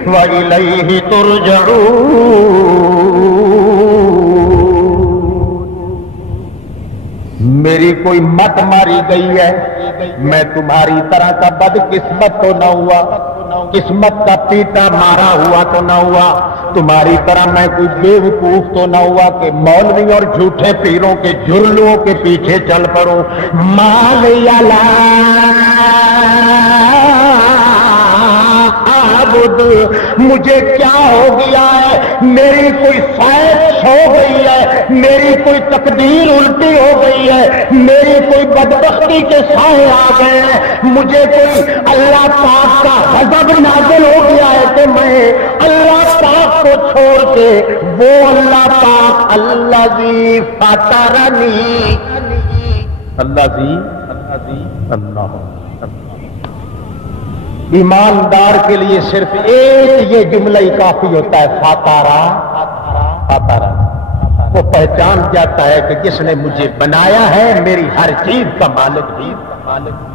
وإلیہ ترجعون. میری کوئی مت ماری گئی ہے, میں تمہاری طرح کا بدقسمت تو نہ ہوا, قسمت کا پیٹا مارا ہوا تو نہ ہوا, تمہاری طرح میں کوئی بیوقوف تو نہ ہوا کہ مولوی اور جھوٹے پیروں کے جھرلوں کے پیچھے چل پڑوں. مال یالا مجھے کیا ہو گیا ہے, میری کوئی سائش ہو گئی ہے, میری کوئی تقدیر الٹی ہو گئی ہے, میری کوئی بدبختی کے سائے آ گئے ہیں, مجھے کوئی اللہ پاک کا غضب نازل ہو گیا ہے کہ میں اللہ پاک کو چھوڑ کے وہ اللہ پاک الذی فطرنی, اللہ ایماندار کے لیے صرف ایک یہ جملہ ہی کافی ہوتا ہے, فاتارا. وہ پہچان جاتا ہے کہ جس نے مجھے بنایا ہے میری ہر چیز کا مالک بھی.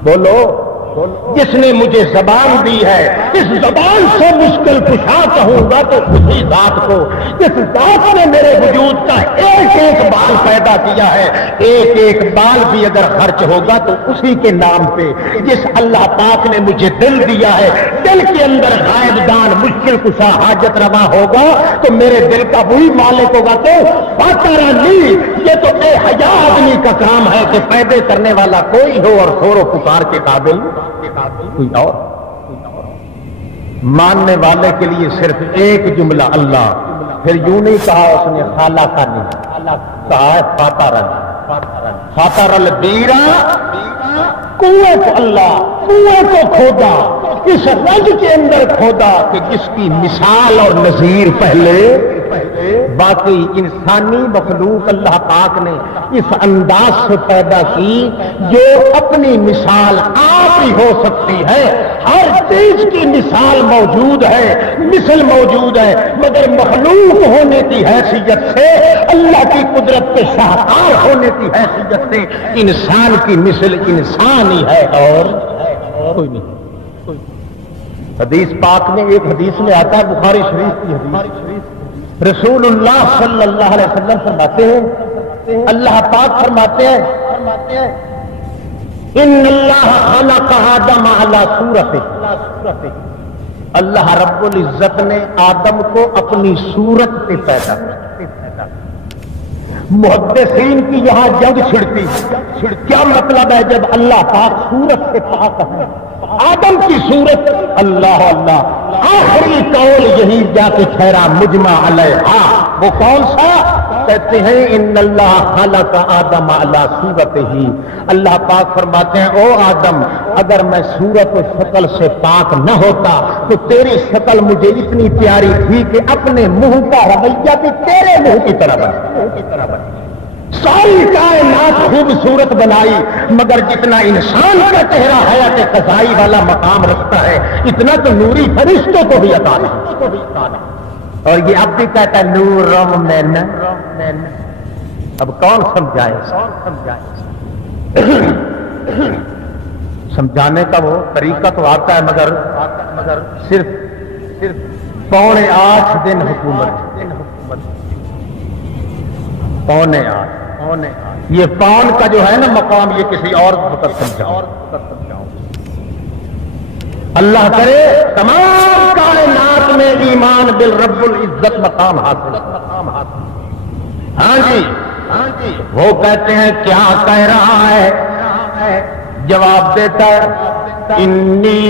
بولو, جس نے مجھے زبان دی ہے, اس زبان سے مشکل کشا کہوں گا تو اسی ذات کو, جس ذات نے میرے وجود کا ایک ایک بال پیدا کیا ہے, ایک ایک بال بھی اگر خرچ ہوگا تو اسی کے نام پہ. جس اللہ پاک نے مجھے دل دیا ہے, دل کے اندر غائب دان مشکل کشا حاجت روا ہوگا تو میرے دل کا وہی مالک ہوگا. تو فاترہ نہیں, یہ تو بے حیا آدمی کا کام ہے کہ پیدا کرنے والا کوئی ہو اور شور و پکار کے قابل کوئی اور. ماننے والے کے لیے صرف ایک جملہ اللہ. پھر یوں نہیں کہا اس نے خالہ کا نہیں, کہا ہے فاتر البیرا, کنویں کو اللہ, کنویں کو کھودا, اس رج کے اندر کھودا کہ جس کی مثال اور نظیر پہلے باقی انسانی مخلوق اللہ پاک نے اس انداز سے پیدا کی جو اپنی مثال آپ ہی ہو سکتی ہے. ہر چیز کی مثال موجود ہے, مثل موجود ہے, مگر مخلوق ہونے کی حیثیت سے, اللہ کی قدرت کے شاہکار ہونے کی حیثیت سے انسان کی مثل انسان ہی ہے اور کوئی نہیں. حدیث پاک میں ایک حدیث میں آتا ہے, بخاری شریف کی حدیث, رسول اللہ صلی اللہ علیہ وسلم فرماتے ہیں, اللہ پاک فرماتے ہیں ان اللہ خلق آدم علی صورتہ, اللہ رب العزت نے آدم کو اپنی صورت پہ پیدا کیا. محدثین کی یہاں جنگ چھڑتی، کیا مطلب ہے جب اللہ پاک صورت سے پاک ہے، آدم کی صورت، اللہ اللہ، آخری قول یہی جا کے ٹھہرا مجمع علیہ، وہ کون سا؟ کہتے ہیں ان اللہ خلق آدم علی صورتہ، اللہ پاک فرماتے ہیں او آدم اگر میں صورت و شکل سے پاک نہ ہوتا تو تیری شکل مجھے اتنی پیاری تھی کہ اپنے منہ کا رویہ بھی تیرے منہ کی طرح بنا، ساری کائنات خوبصورت بنائی، مگر جتنا انسان کا چہرہ حیات قضائی والا مقام رکھتا ہے اتنا تو نوری فرشتوں کو بھی عطا نہیں، اور یہ اب بھی کہتا ہے نور من، اب کون سمجھائے؟ سمجھانے کا وہ طریقہ تو آتا ہے مگر صرف 7.5 دن حکومت، 7.5 یہ پون کا جو ہے نا مقام، یہ کسی اور وقت سمجھاؤ، اللہ کرے تمام کائنات میں ایمان بالرب العزت مقام حاصل۔ ہاں جی وہ کہتے ہیں کیا کہہ رہا ہے؟ جواب دیتا ہے انی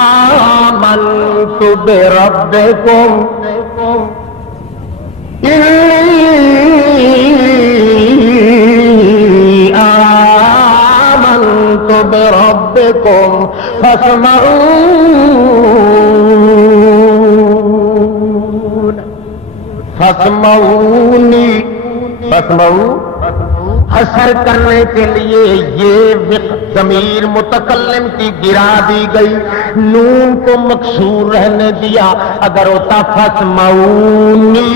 آمنت بربکم، آمنت بربکم فاسمعونی، حسر کرنے کے لیے یہ ضمیر متکلم کی گرا دی گئی، نون کو مکسور رہنے دیا، اگر ہوتا فاسمعونی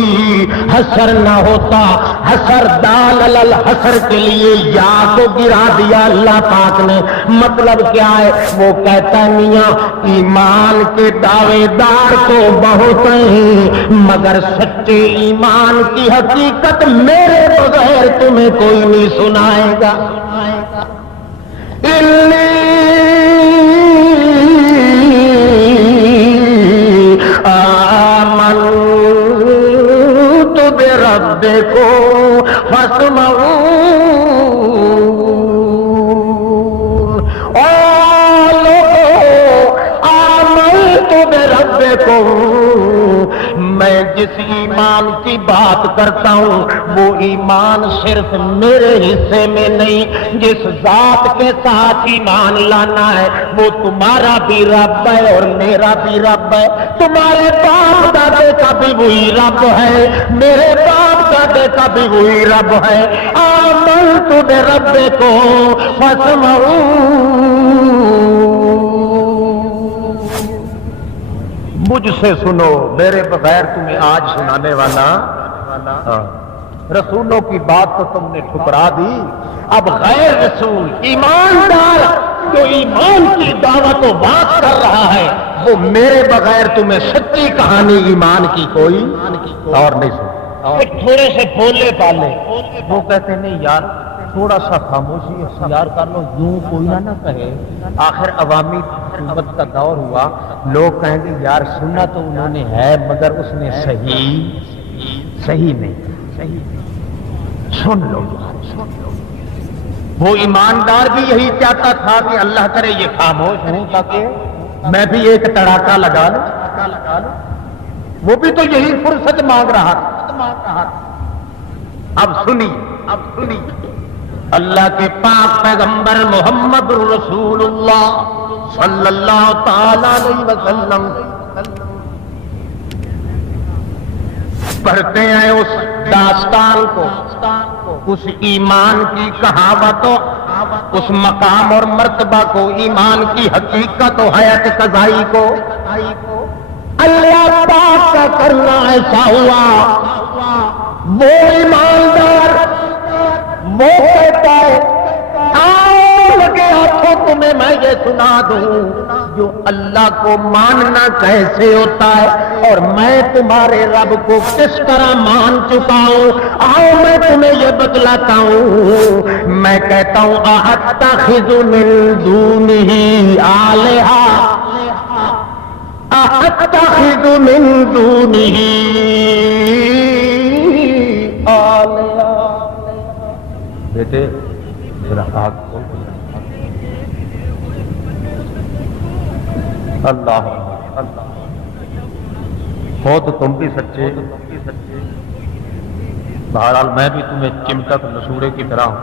حسر نہ ہوتا، حسر دال علی حسر کے لیے یا کو گرا دیا اللہ پاک نے۔ مطلب کیا ہے؟ وہ کہتا ہے میاں ایمان کے دعوے دار تو بہت ہیں مگر سچے ایمان کی حقیقت میرے بغیر تمہیں کوئی نہیں سنائے گا۔ آمنت بربکم فاسمعون، آمنت بربکم، میں جس ایمان کی بات کرتا ہوں وہ ایمان صرف میرے حصے میں نہیں، جس ذات کے ساتھ ایمان لانا ہے وہ تمہارا بھی رب ہے اور میرا بھی رب ہے، تمہارے باپ دادے کا بھی وہی رب ہے، میرے باپ دادے کا بھی وہی رب ہے۔ آمنت بربکم فاسمعون، مجھ سے سنو، میرے بغیر تمہیں آج سنانے والا رسولوں کی بات تو تم نے ٹھکرا دی، اب غیر رسول ایماندار جو ایمان کی دعوت و بات کر رہا ہے وہ میرے بغیر تمہیں سچی کہانی ایمان کی کوئی اور نہیں سن۔ تھوڑے سے بولے پالے وہ کہتے نہیں یار تھوڑا سا خاموشی اختیار کر لو، یوں کوئی نہ کہے، آخر عوامی قوت کا دور ہوا، لوگ کہیں گے یار سننا تو انہوں نے ہے مگر اس نے صحیح نہیں، سن لو سن لو۔ وہ ایماندار بھی یہی چاہتا تھا کہ اللہ کرے یہ خاموش ہوں تاکہ میں بھی ایک تڑاکا لگا لوں، وہ بھی تو یہی فرصت مانگ رہا تھا۔ اب سنی اللہ کے پاک پیغمبر محمد رسول اللہ صلی اللہ تعالی علیہ وسلم پڑھتے ہیں اس داستان کو، اس ایمان کی کہاوتوں، اس مقام اور مرتبہ کو، ایمان کی حقیقت و حیات قضائی کو۔ اللہ پاک کا کرنا ایسا ہوا، وہ ایماندار وہ کہتا ہے آؤ لگے ہاتھوں تمہیں میں یہ سنا دوں جو اللہ کو ماننا کیسے ہوتا ہے اور میں تمہارے رب کو کس طرح مان چکا ہوں، آؤ میں تمہیں یہ بتلاتا ہوں۔ میں کہتا ہوں اتخذ من دونہ آلہہ، اتخذ من دونه آلہہ. بیٹے ذرا آگ کھول. اللہ اللہ ہو تو تم بھی سچے. بہرحال میں بھی تمہیں چمٹا تو نسورے کی طرح ہوں.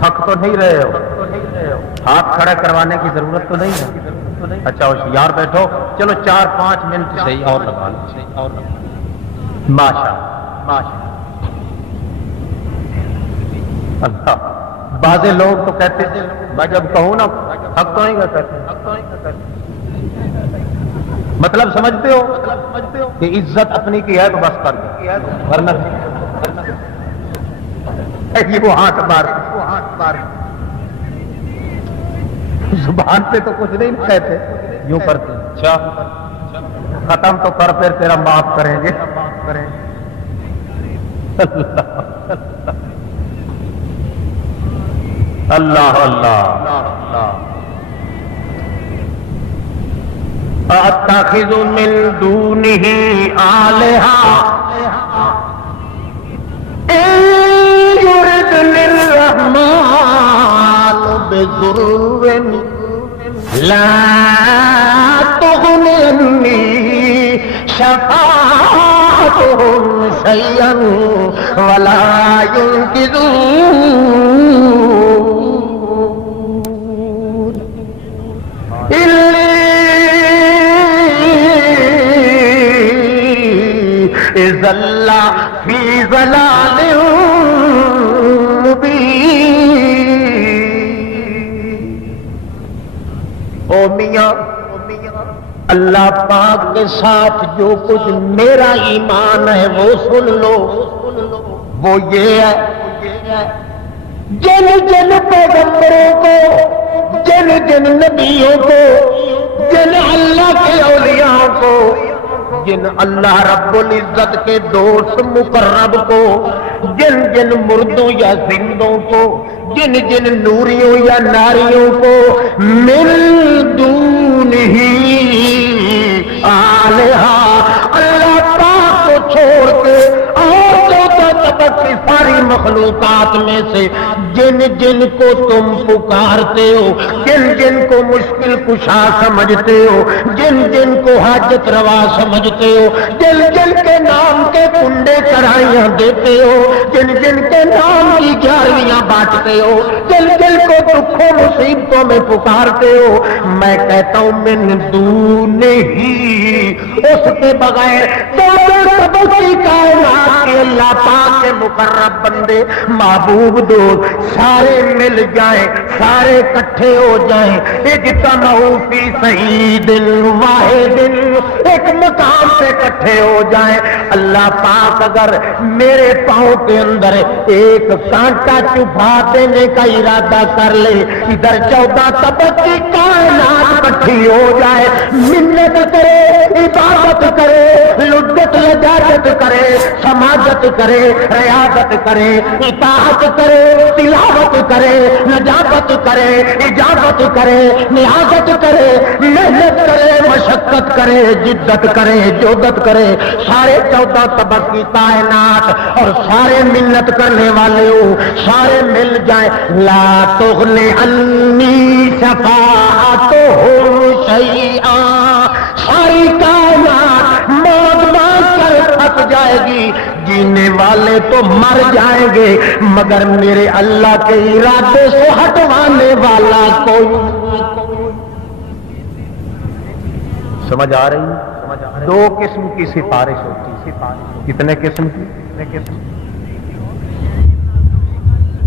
تھک تو نہیں رہے ہو؟ ہاتھ کھڑا کروانے کی ضرورت تو نہیں ہے؟ اچھا ہوشیار بیٹھو. چلو 4-5 منٹ صحیح اور لگا لو. ماشاء ماشاء اللہ. بعض لوگ تو کہتے ہیں میں جب کہوں نا تھک تو نہیں کرتے. مطلب سمجھتے ہو کہ عزت اپنی کی ہے تو بس کر دو ورنہ وہ ہاتھ مار زبان پہ تو کچھ نہیں کہتے یوں کرتے. اچھا ختم تو کر پھر تیرا معاف کریں گے. اللہ اللہ. اتخذ من دونه آلہہ ان يردنی الرحمن بضر لا تغن عنی شفاعتهم شیئا ولا ينقذون ظل فی ظلال مبین. او میاں اللہ پاک کے ساتھ جو کچھ میرا ایمان ہے وہ سن لو. وہ یہ ہے جن جن پیغمبروں کو, جن جن نبیوں کو, جن اللہ کے اولیاء کو, جن اللہ رب العزت کے دوست مقرب کو, جن جن مردوں یا زندوں کو, جن جن نوریوں یا ناریوں کو من دونہ آلہہ اللہ پاک کو چھوڑ کے اور کی ساری مخلوقات میں سے جن جن کو تم پکارتے ہو, جن جن کو مشکل کشا سمجھتے ہو, جن جن کو حاجت روا سمجھتے ہو, جن جن کے نام کے کنڈے چڑھائیاں دیتے ہو, جن جن کے نام کی گیارویاں بانٹتے ہو, جن جن کو دکھوں مصیبتوں میں پکارتے ہو, میں کہتا ہوں من دونہ اس کے بغیر کی کائنات کے اللہ پاک کے مقرب بندے محبوب دوست سارے مل جائیں, سارے اکٹھے ہو جائیں, اجتمعوا فی صعید واحد, ایک مقام پہ اکٹھے ہو جائیں. اللہ پاک اگر میرے پاؤں کے اندر ایک کانٹا چبھا دینے کا ارادہ کر لے, ادھر 14 طبق کی کائنات اکٹھی ہو جائے, منت کرے, عبادت کرے, لذت لجاجت کرے, سماجت کرے, ریاضت کرے, اطاعت کرے, تلاوت کرے, نجابت کرے, اجابت کرے, نیازت کرے, محنت کرے, مشقت کرے, جدت کرے, جودت کرے, سارے 14 طبق کی کائنات اور سارے منت کرنے والے ہو, سارے مل جائیں, لا تغن عنی شفاعتہم شیئا, ساری کائنات موت مانگ کر تھک جائے گی, جینے والے تو مر جائیں گے مگر میرے اللہ کے ارادے سے ہٹوانے والا کوئی. سمجھ آ رہی ہے؟ 2 قسم کی سفارش ہوتی ہے. کتنے قسم کی؟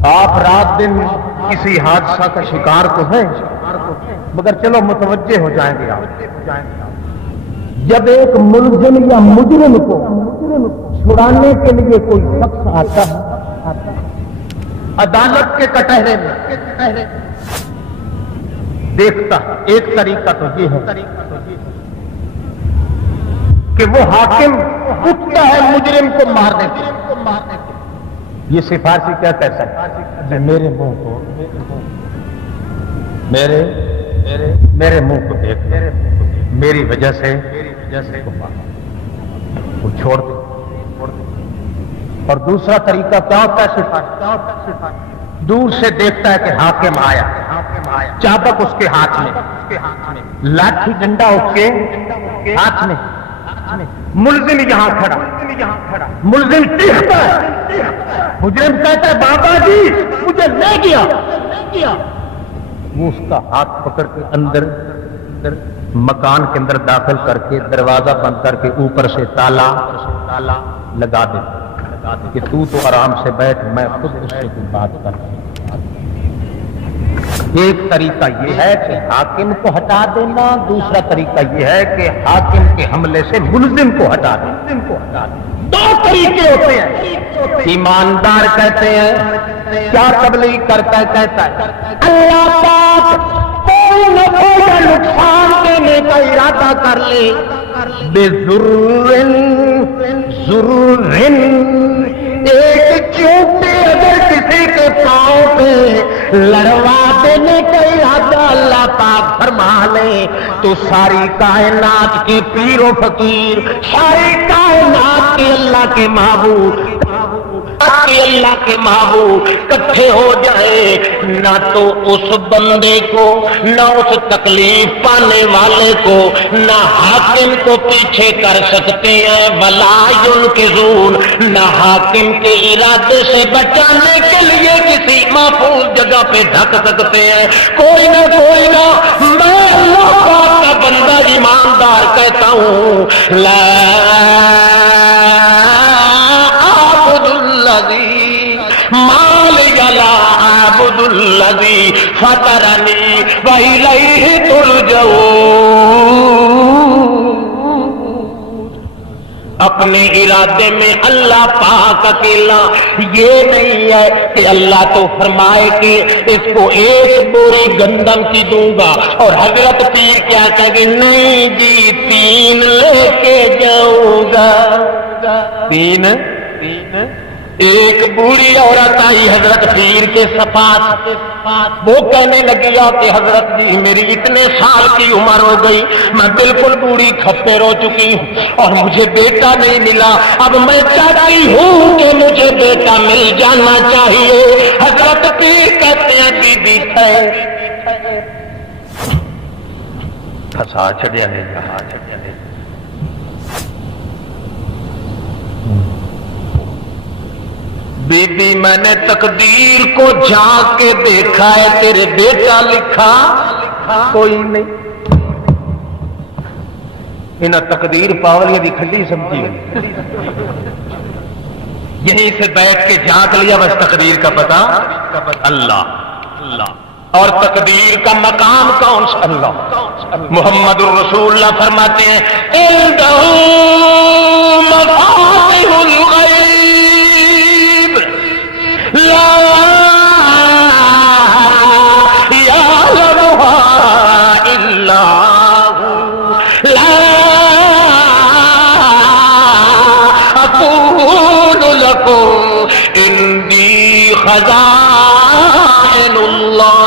آپ رات دن کسی حادثہ کا شکار تو ہیں مگر چلو متوجہ ہو جائیں گے آپ. جب ایک ملزم یا مجرم کو چھڑانے کے لیے کوئی شخص آتا ہے عدالت کے کٹہرے میں دیکھتا ہے, ایک طریقہ تو یہ ہے کہ وہ حاکم اٹھتا ہے مجرم کو مارنے کے لیے. یہ سفارشی کیا کہتا ہے؟ میرے منہ کو, میرے میرے منہ کو دیکھ، میری وجہ سے وہ چھوڑ دے۔ اور دوسرا طریقہ کیا ہوتا ہے صفات؟ دور سے دیکھتا ہے کہ حاکم آیا، چابک اس کے ہاتھ میں، لاٹھی ڈنڈا اس کے ہاتھ میں، ملزم یہاں کھڑا، ملزم چیختا ہے، مجرم کہتا ہے بابا جی مجھے لے گیا، وہ اس کا ہاتھ پکڑ کے اندر مکان کے اندر داخل کر کے دروازہ بند کر کے اوپر سے تالا لگا دے کہ تو آرام سے بیٹھ، میں خود اس سے کوئی بات کر۔ ایک طریقہ یہ ہے کہ حاکم کو ہٹا دینا، دوسرا طریقہ یہ ہے کہ حاکم کے حملے سے ملزم کو ہٹا دینا۔ دو طریقے ہوتے ہیں۔ ایماندار کہتے ہیں کیا تبلیغ کرتا ہے؟ کہتا ہے اللہ پاک کوئی نہ کوئی نقصان دینے کا ارادہ کر لے، بے ضرور ایک چوٹے اگر کسی کے پاؤں پہ لڑوا دینے کا ارادہ اللہ پاک فرما لے تو ساری کائنات کے پیر و فقیر، ساری کائنات کے اللہ کے محبوب کٹھے ہو جائے، نہ تو اس بندے کو، نہ اس تکلیف پانے والے کو، نہ حاکم کو پیچھے کر سکتے ہیں، ولا ينقذون، نہ حاکم کے ارادے سے بچانے کے لیے کسی محفوظ جگہ پہ ڈھک سکتے ہیں۔ کوئی نہ میں اللہ پاک کا بندہ ایماندار کہتا ہوں لا مالک لا اعبد الذی فطرنی والیہ ترجعون۔ اپنے ارادے میں اللہ پاک اکیلا، یہ نہیں ہے کہ اللہ تو فرمائے کہ اس کو ایک بوری گندم کی دوں گا اور حضرت پیر کیا کہے گی نہیں جی 3 لے کے جاؤں گا۔ 3 ایک بوڑھی عورت آئی حضرت پیر کے پاس، وہ کہنے لگی کہ حضرت جی میری اتنے سال کی عمر ہو گئی، میں بالکل بوڑھی کھپے رو چکی ہوں اور مجھے بیٹا نہیں ملا، اب میں چاہتی ہوں کہ مجھے بیٹا مل جانا چاہیے۔ حضرت پیر کہتے ہیں بی بی پھنسا چھڑیا نہیں کہا چھڑیا نہیں۔ بی بی میں نے تقدیر کو جھانک کے دیکھا ہے، تیرے بیٹا لکھا کوئی نہیں۔ انہیں تقدیر پاولیاں دی کھڈی سمجھی ہوئی، یہیں سے بیٹھ کے جھانک لیا، بس تقدیر کا پتہ اللہ۔ اور تقدیر کا مقام کون سا؟ اللہ۔ محمد الرسول اللہ فرماتے ہیں عنده مفاتح الغیب لا یعلمها الا هو لا اقول لكم عندي خزائن اللہ،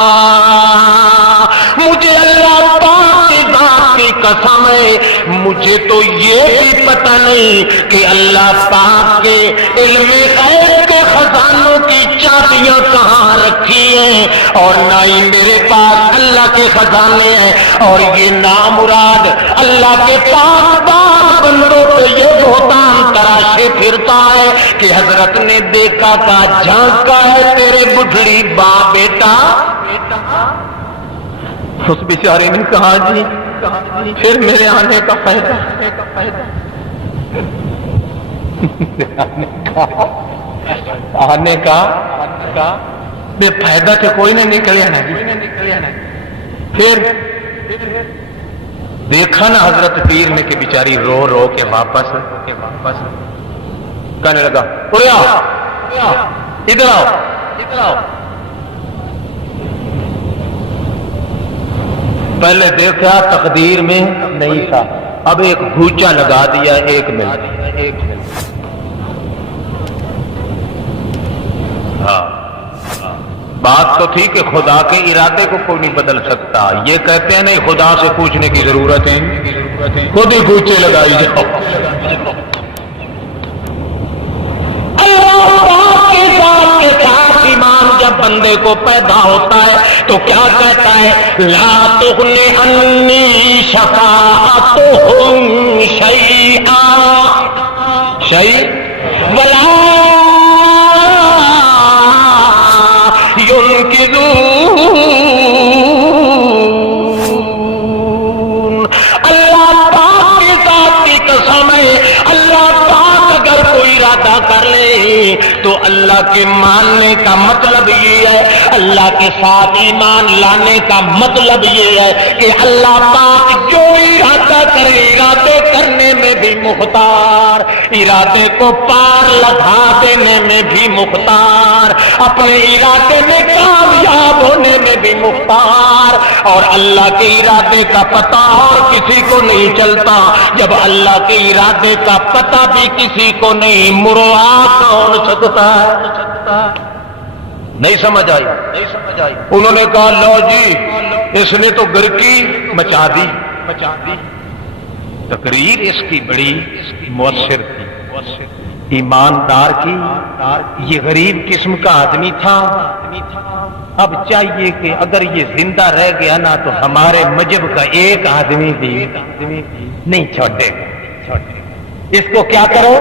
مجھے اللہ پاک کی ذات کی قسم ہے مجھے تو یہ بھی پتہ نہیں کہ اللہ پاک کے علم غیب کے خزانوں کی چابیاں کہاں رکھی ہیں، اور نہ ہی میرے پاس اللہ کے خزانے ہیں، اور یہ نامراد اللہ کے پاک بندوں پہ یہ بہتان تراشے پھرتا ہے کہ حضرت نے دیکھا تھا جھانکا ہے تیرے بڈھڑی باں بیٹا۔ اس بیچاری نے کہا جی پھر میرے آنے کا فائدہ آنے کا بے فائدہ تو کوئی نہیں نکلیا نا۔ پھر دیکھا نا حضرت پیر نے کہ بیچاری رو رو کے واپس کہنے لگا ادھر آؤ۔ پہلے دیکھا تقدیر میں نہیں تھا، اب ایک گھوچا لگا دیا، 1 منٹ۔ ہاں بات تو تھی کہ خدا کے ارادے کو کوئی نہیں بدل سکتا، یہ کہتے ہیں نہیں خدا سے پوچھنے کی ضرورت ہے، خود ہی پوچھے لگائی جاؤ۔ کے ساتھ ایمان جب بندے کو پیدا ہوتا ہے تو کیا کہتا ہے؟ لا تغنی عنی شفاعتہم شیئا ولا ينقذون۔ اللہ پاک کی ذات کی قسم ہے، اللہ پاک اگر کوئی ارادہ کر لے تو اللہ کے ماننے کا مطلب یہ ہے، اللہ کے ساتھ ایمان لانے کا مطلب یہ ہے کہ اللہ پاک جو ارادہ کرے ارادے کرنے میں بھی مختار، ارادے کو پار لگا دینے میں بھی مختار، اپنے ارادے میں کامیاب ہونے میں بھی مختار۔ اور اللہ کے ارادے کا پتہ اور کسی کو نہیں چلتا، جب اللہ کے ارادے کا پتہ بھی کسی کو نہیں، مراد کون سکتا ہے؟ نہیں سمجھ آئی؟ انہوں نے کہا لو جی اس نے تو گرکی مچا دی، تقریر اس کی بڑی مؤثر تھی، ایماندار کی، یہ غریب قسم کا آدمی تھا۔ اب چاہیے کہ اگر یہ زندہ رہ گیا نا تو ہمارے مذہب کا ایک آدمی بھی نہیں چھوڑے گا، اس کو کیا کرو؟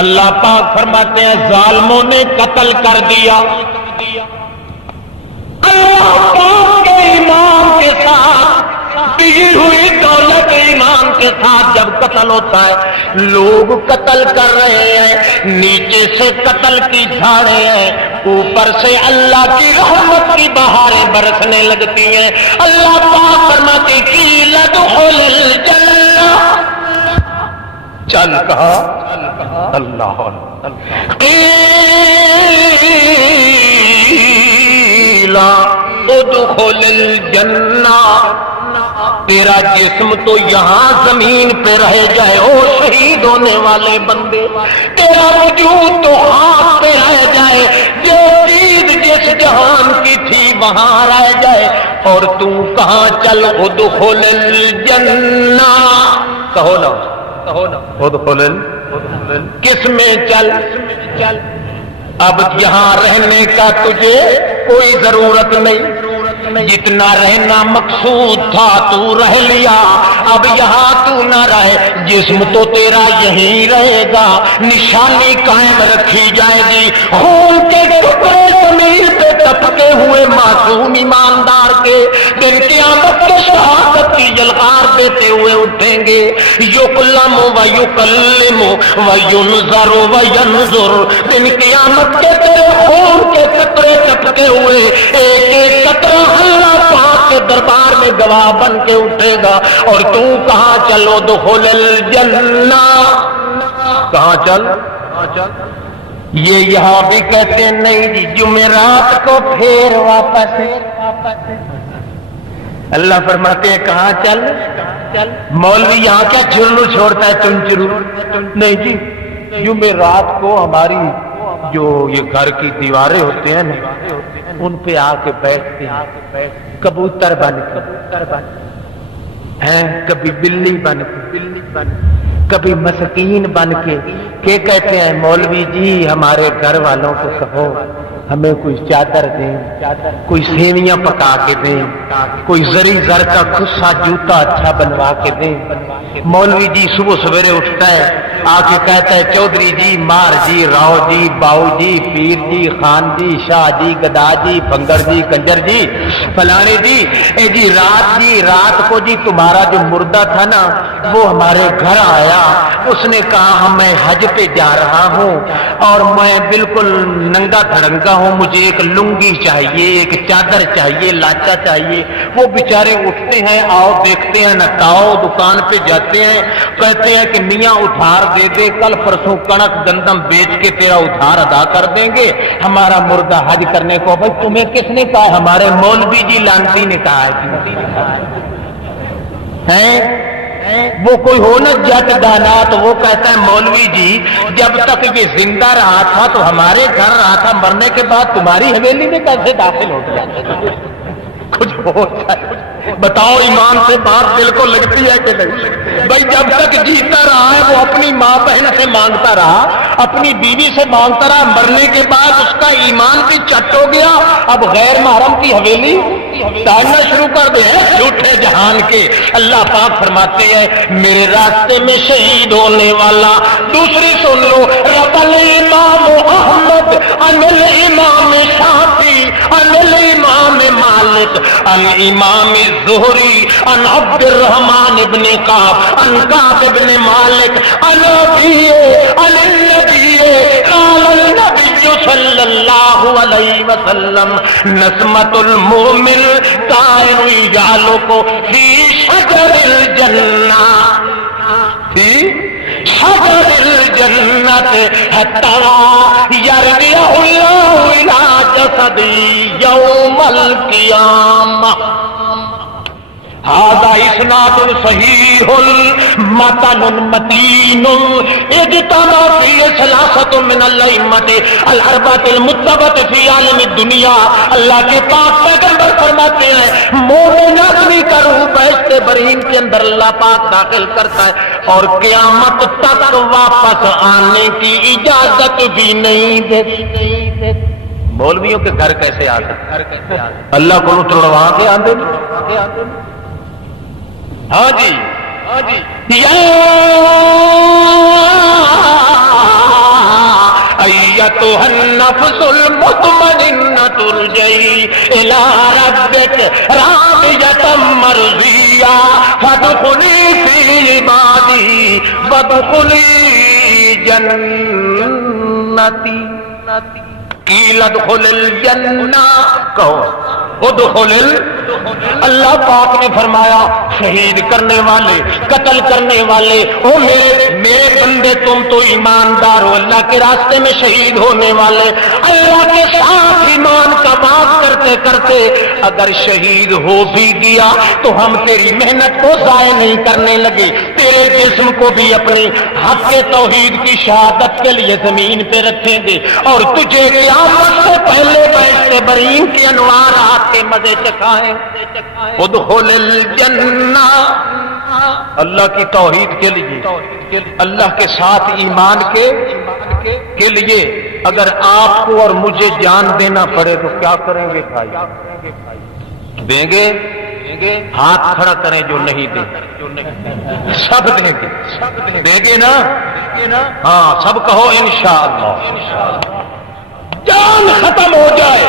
اللہ پاک فرماتے ہیں ظالموں نے قتل کر دیا، اللہ پاک کے ایمان کے ساتھ بگڑی ہوئی دولت ایمان کے ساتھ جب قتل ہوتا ہے، لوگ قتل کر رہے ہیں، نیچے سے قتل کی جھاڑیں ہیں، اوپر سے اللہ کی رحمت کی بہاریں برسنے لگتی ہیں۔ اللہ پاک فرماتے قیل ادخل الجنہ، چل کہا اللہ قیل ادخل الجنہ، تیرا جسم تو یہاں زمین پہ رہ جائے او شہید ہونے والے بندے، تیرا وجود تو ہاتھ پہ رہ جائے، جو چیز جس جہان کی تھی وہاں رہ جائے، اور تو کہاں چل ادخل الجنہ، کہو نا ادخل کس میں چل؟ اب یہاں رہنے کا تجھے کوئی ضرورت نہیں، جتنا رہنا مقصود تھا تو رہ لیا، اب یہاں تو نہ رہے، جسم تو تیرا یہیں رہے گا، نشانی قائم رکھی جائے گی، خون کے ٹکڑے زمین پہ ٹپکے ہوئے معصوم ایماندار کے دن قیامت کے شہادت کی جلغار دیتے ہوئے اٹھیں گے، یقلم و یکلم و ینظر و ینظر، دن قیامت کے تیرے خون کے قطرے ٹپکے ہوئے ایک ایک قطرہ اللہ پاک کے دربار میں گواہ بن کے اٹھے گا، اور تو کہاں چلو دخول الجنہ، کہاں چل؟ یہ یہاں بھی کہتے ہیں نہیں جی جمعرات کو پھر واپس، اللہ فرماتے ہیں کہاں چل؟ مولوی یہاں کیا چرلو چھوڑتا ہے چنچرو؟ نہیں جی جمعرات کو ہماری جو یہ گھر کی دیواریں ہوتے ہیں نا ان پہ آ کے بیٹھتے ہیں، کبوتر بن ہیں کبھی بلی بن کے، کبھی مسکین بن کے، کہ کہتے ہیں مولوی جی ہمارے گھر والوں کو کہو ہمیں کوئی چادر دیں، کوئی سیویاں پکا کے دیں، کوئی زری زر کا خصہ جوتا اچھا بنوا کے دیں۔ مولوی جی صبح سویرے اٹھتا ہے آ کے کہتا ہے چودھری جی، مار جی، راؤ جی، باؤ جی، پیر جی، خان جی، شاہ جی، گدا جی، بنگر جی، کنجر جی، فلانے جی، اے جی رات کو جی تمہارا جو مردہ تھا نا وہ ہمارے گھر آیا، اس نے کہا میں حج پہ جا رہا ہوں اور میں بالکل ننگا دھڑنگا ہوں، مجھے ایک لنگی چاہیے، ایک چادر چاہیے، لاچا چاہیے۔ وہ بیچارے اٹھتے ہیں، آؤ دیکھتے ہیں نتاؤ، دکان پہ جاتے ہیں، کہتے ہیں کہ میاں ادھار دے دے، کل پرسوں کنک گندم بیچ کے تیرا ادھار ادا کر دیں گے، ہمارا مردہ حج کرنے کو۔ بھائی تمہیں کس نے کہا؟ ہمارے مولوی جی لانتی نے کہا ہے۔ وہ کوئی ہو نا جٹ دانا تو وہ کہتا ہے مولوی جی جب تک یہ زندہ رہا تھا تو ہمارے گھر رہا تھا، مرنے کے بعد تمہاری حویلی میں کیسے داخل ہو گیا؟ کچھ ہوتا ہے، بتاؤ ایمان سے بات دل کو لگتی ہے کہ نہیں؟ بھائی جب تک جیتا رہا ہے وہ اپنی ماں بہن سے مانگتا رہا، اپنی بیوی سے مانگتا رہا، مرنے کے بعد اس کا ایمان بھی چٹ ہو گیا، اب غیر محرم کی حویلی تاڑنا شروع کر دے ہیں جھوٹے جہان کے۔ اللہ پاک فرماتے ہیں میرے راستے میں شہید ہونے والا، دوسری سن لو، رب الامام احمد ان الامام شافعی ان الامام مالک ان امام الزہری ان عبد الرحمن ابن کعب ان کعب ابن مالک ان ابی ان النبی قال النبی صلی اللہ علیہ وسلم نسمت المومن طائر یعلق فی شجر الجنہ فی شجر الجنت حتی یرجع اللہ الی جسدی یوم القیامہ۔ هذا اسناد صحیح متن متین اجتمع فيه ثلاثة من الائمة الاربعة المتبعة في عالم الدنیا۔ اللہ کے پاک پیغمبر فرماتے ہیں مومن آدمی کا روح بہشت برین کے اندر اللہ پاک داخل کرتا ہے اور قیامت تک واپس آنے کی اجازت بھی نہیں دیتے۔ مولویوں کے گھر کیسے آ سکتے؟ اللہ کو توڑوا کے آتے ہاں جی یا ایتھا النفس المطمئنۃ ارجعی الی ربک راضیۃ مرضیہ فادخلی فی عبادی وادخلی جنتی۔ قیل ادخل الجنہ، کہو ادخل اللہ پاک نے فرمایا شہید کرنے والے، قتل کرنے والے، او میرے بندے تم تو ایماندار ہو، اللہ کے راستے میں شہید ہونے والے، اللہ کے ساتھ ایمان کا بات کرتے کرتے اگر شہید ہو بھی گیا تو ہم تیری محنت کو ضائع نہیں کرنے لگے، تیرے جسم کو بھی اپنی حق توحید کی شہادت کے لیے زمین پہ رکھیں گے اور تجھے قیامت سے پہلے بہشت برین کے انوارات کے مزے چکھائیں۔ ادخل الجنہ، اللہ کی توحید کے لیے، اللہ کے ساتھ ایمان کے لیے اگر آپ کو اور مجھے جان دینا پڑے تو کیا کریں گے بھائی؟ دیں گے؟ ہاتھ کھڑا کریں جو نہیں دیں گے، سب دیں گے، دیں گے نا؟ ہاں سب کہو انشاءاللہ۔ جان ختم ہو جائے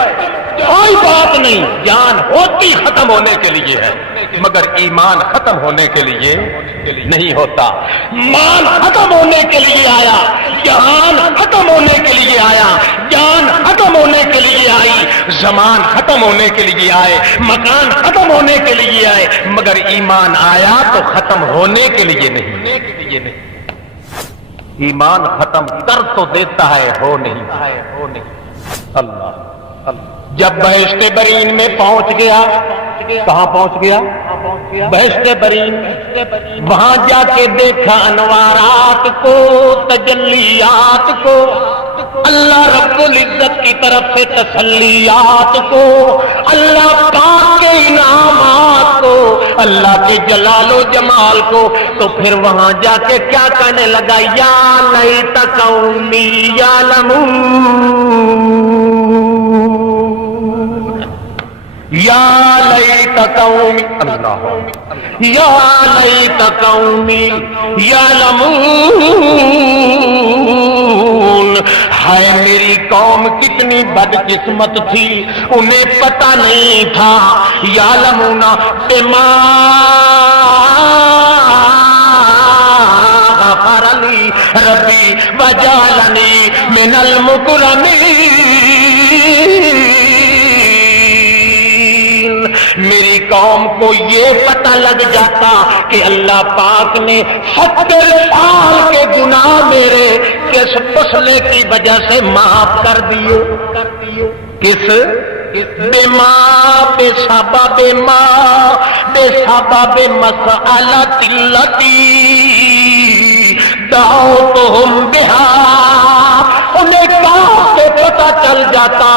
کوئی بات نہیں، جان ہوتی ختم ہونے کے لیے ہے مگر ایمان ختم ہونے کے لیے نہیں ہوتا۔ مال ختم ہونے کے لیے آیا، جہان ختم ہونے کے لیے آیا، جان ختم ہونے کے لیے آئی، زمان ختم ہونے کے لیے آئے، مکان ختم ہونے کے لیے آئے، مگر ایمان آیا تو ختم ہونے کے لیے نہیں۔ ایمان ختم کر تو دیتا ہے، ہو نہیں۔ اللہ جب بہشت برین میں پہنچ گیا، کہاں پہنچ گیا؟ بہشت برین، وہاں جا کے دیکھا انوارات کو، تجلیات کو، اللہ رب العزت کی طرف سے تسلیات کو، اللہ پاک کے انعامات کو، اللہ کے جلال و جمال کو، تو پھر وہاں جا کے کیا کہنے لگا؟ یا لیت قومی یعلمون، یا لیت قومی، اللہ، یا لیت قومی یعلمون، ہائے میری قوم کتنی بدقسمت تھی، انہیں پتہ نہیں تھا، یعلمون بما غفر لی ربی وجعلنی من المکرمین۔ میری قوم کو یہ پتہ لگ جاتا کہ اللہ پاک نے 70 سال کے گناہ میرے کس مسئلے کی وجہ سے معاف کر دیے، کس بما بسبب ما بسبب مسألة التي دعوتهم بها، انہیں کہاں سے پتہ چل جاتا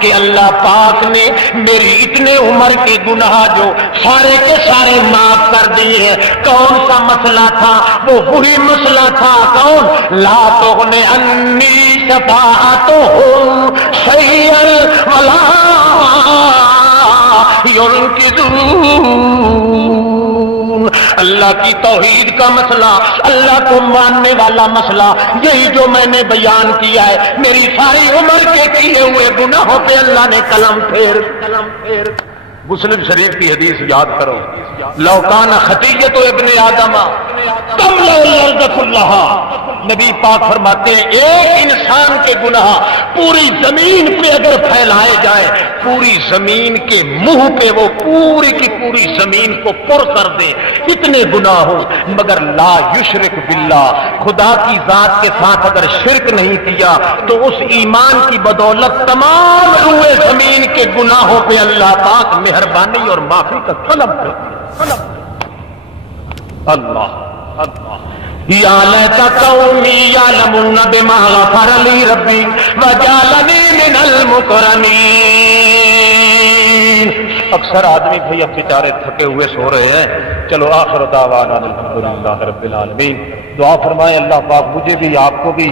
کہ اللہ پاک نے میری اتنے عمر کے گناہ جو سارے کے سارے معاف کر دیے ہیں۔ کون سا مسئلہ تھا؟ وہ وہی مسئلہ تھا، کون؟ لا تغنی عنی شفاعتہم شیئا ولا ينقذون۔ اللہ کی توحید کا مسئلہ، اللہ کو ماننے والا مسئلہ، یہی جو میں نے بیان کیا ہے، میری ساری عمر کے کیے ہوئے گناہوں پہ اللہ نے قلم پھیر۔ مسلم شریف کی حدیث یاد کرو، لو کان خطیۃ ابن آدم تملأ الارض کلھا، نبی پاک فرماتے ہیں ایک انسان کے گناہ پوری زمین پہ اگر پھیلائے جائے، پوری زمین کے منہ پہ وہ پوری کی پوری زمین کو پر کر دے، اتنے گناہ ہو، مگر لا یشرک باللہ، خدا کی ذات کے ساتھ اگر شرک نہیں کیا تو اس ایمان کی بدولت تمام روئے زمین کے گناہوں پہ اللہ پاک مہربانی اور معافی کا قلم کرتے ہیں۔ اللہ اللہ یا لیت قومی یعلمون بما غفر لی ربی وجعلنی من المکرمین۔ اکثر آدمی بھئی اب بیچارے تھکے ہوئے سو رہے ہیں، چلو آخر دعوانا الحمدللہ رب العالمین۔ دعا فرمائے اللہ پاک مجھے بھی آپ کو بھی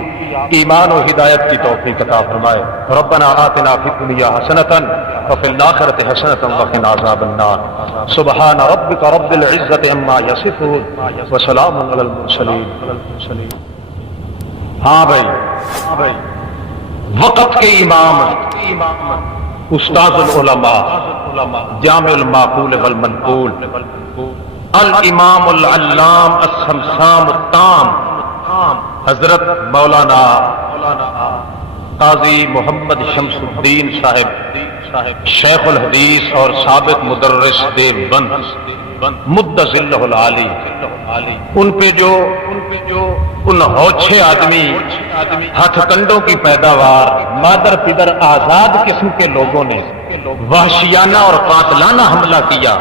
ایمان و ہدایت کی توفیق عطا فرمائے۔ ربنا آتنا فی الدنیا حسنۃ وفی الآخرۃ حسنۃ وقنا عذاب النار۔ سبحان ربک رب العزۃ عما یصفون وسلام علی المرسلین۔ ہاں بھائی وقت کے امام استاد العلماء جامع المعقول والمنقول الامام العلام السمسام التام حضرت مولانا قاضی محمد شمس الدین صاحب شیخ الحدیث اور سابق مدرس دیوبند مد ظلہ العالی، ان پہ جو ان ہوچھے آدمی ہاتھ کنڈوں کی پیداوار مادر پدر آزاد قسم کے لوگوں نے وحشیانہ اور قاتلانہ حملہ کیا،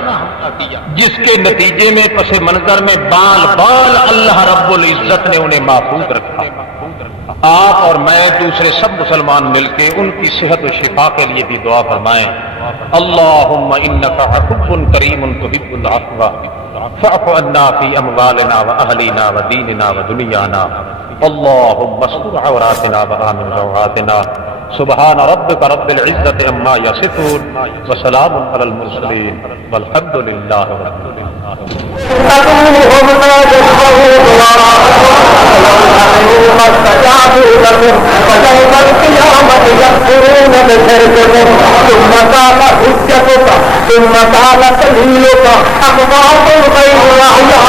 جس کے نتیجے میں پس منظر میں بال بال اللہ رب العزت نے انہیں محفوظ رکھا۔ آپ اور میں دوسرے سب مسلمان مل کے ان کی صحت و شفا کے لیے بھی دعا فرمائیں۔ اللہم انک عفو کریم تحب العفو فاعف عنا فی اموالنا واہلینا ودیننا ودنیانا، اللہم استر عوراتنا وآمن روعاتنا، سبحان ربک رب العزت عما یصفون وسلام علی المرسلین والحمد للہ رب ثم قال سبيلك أموات غير أحياء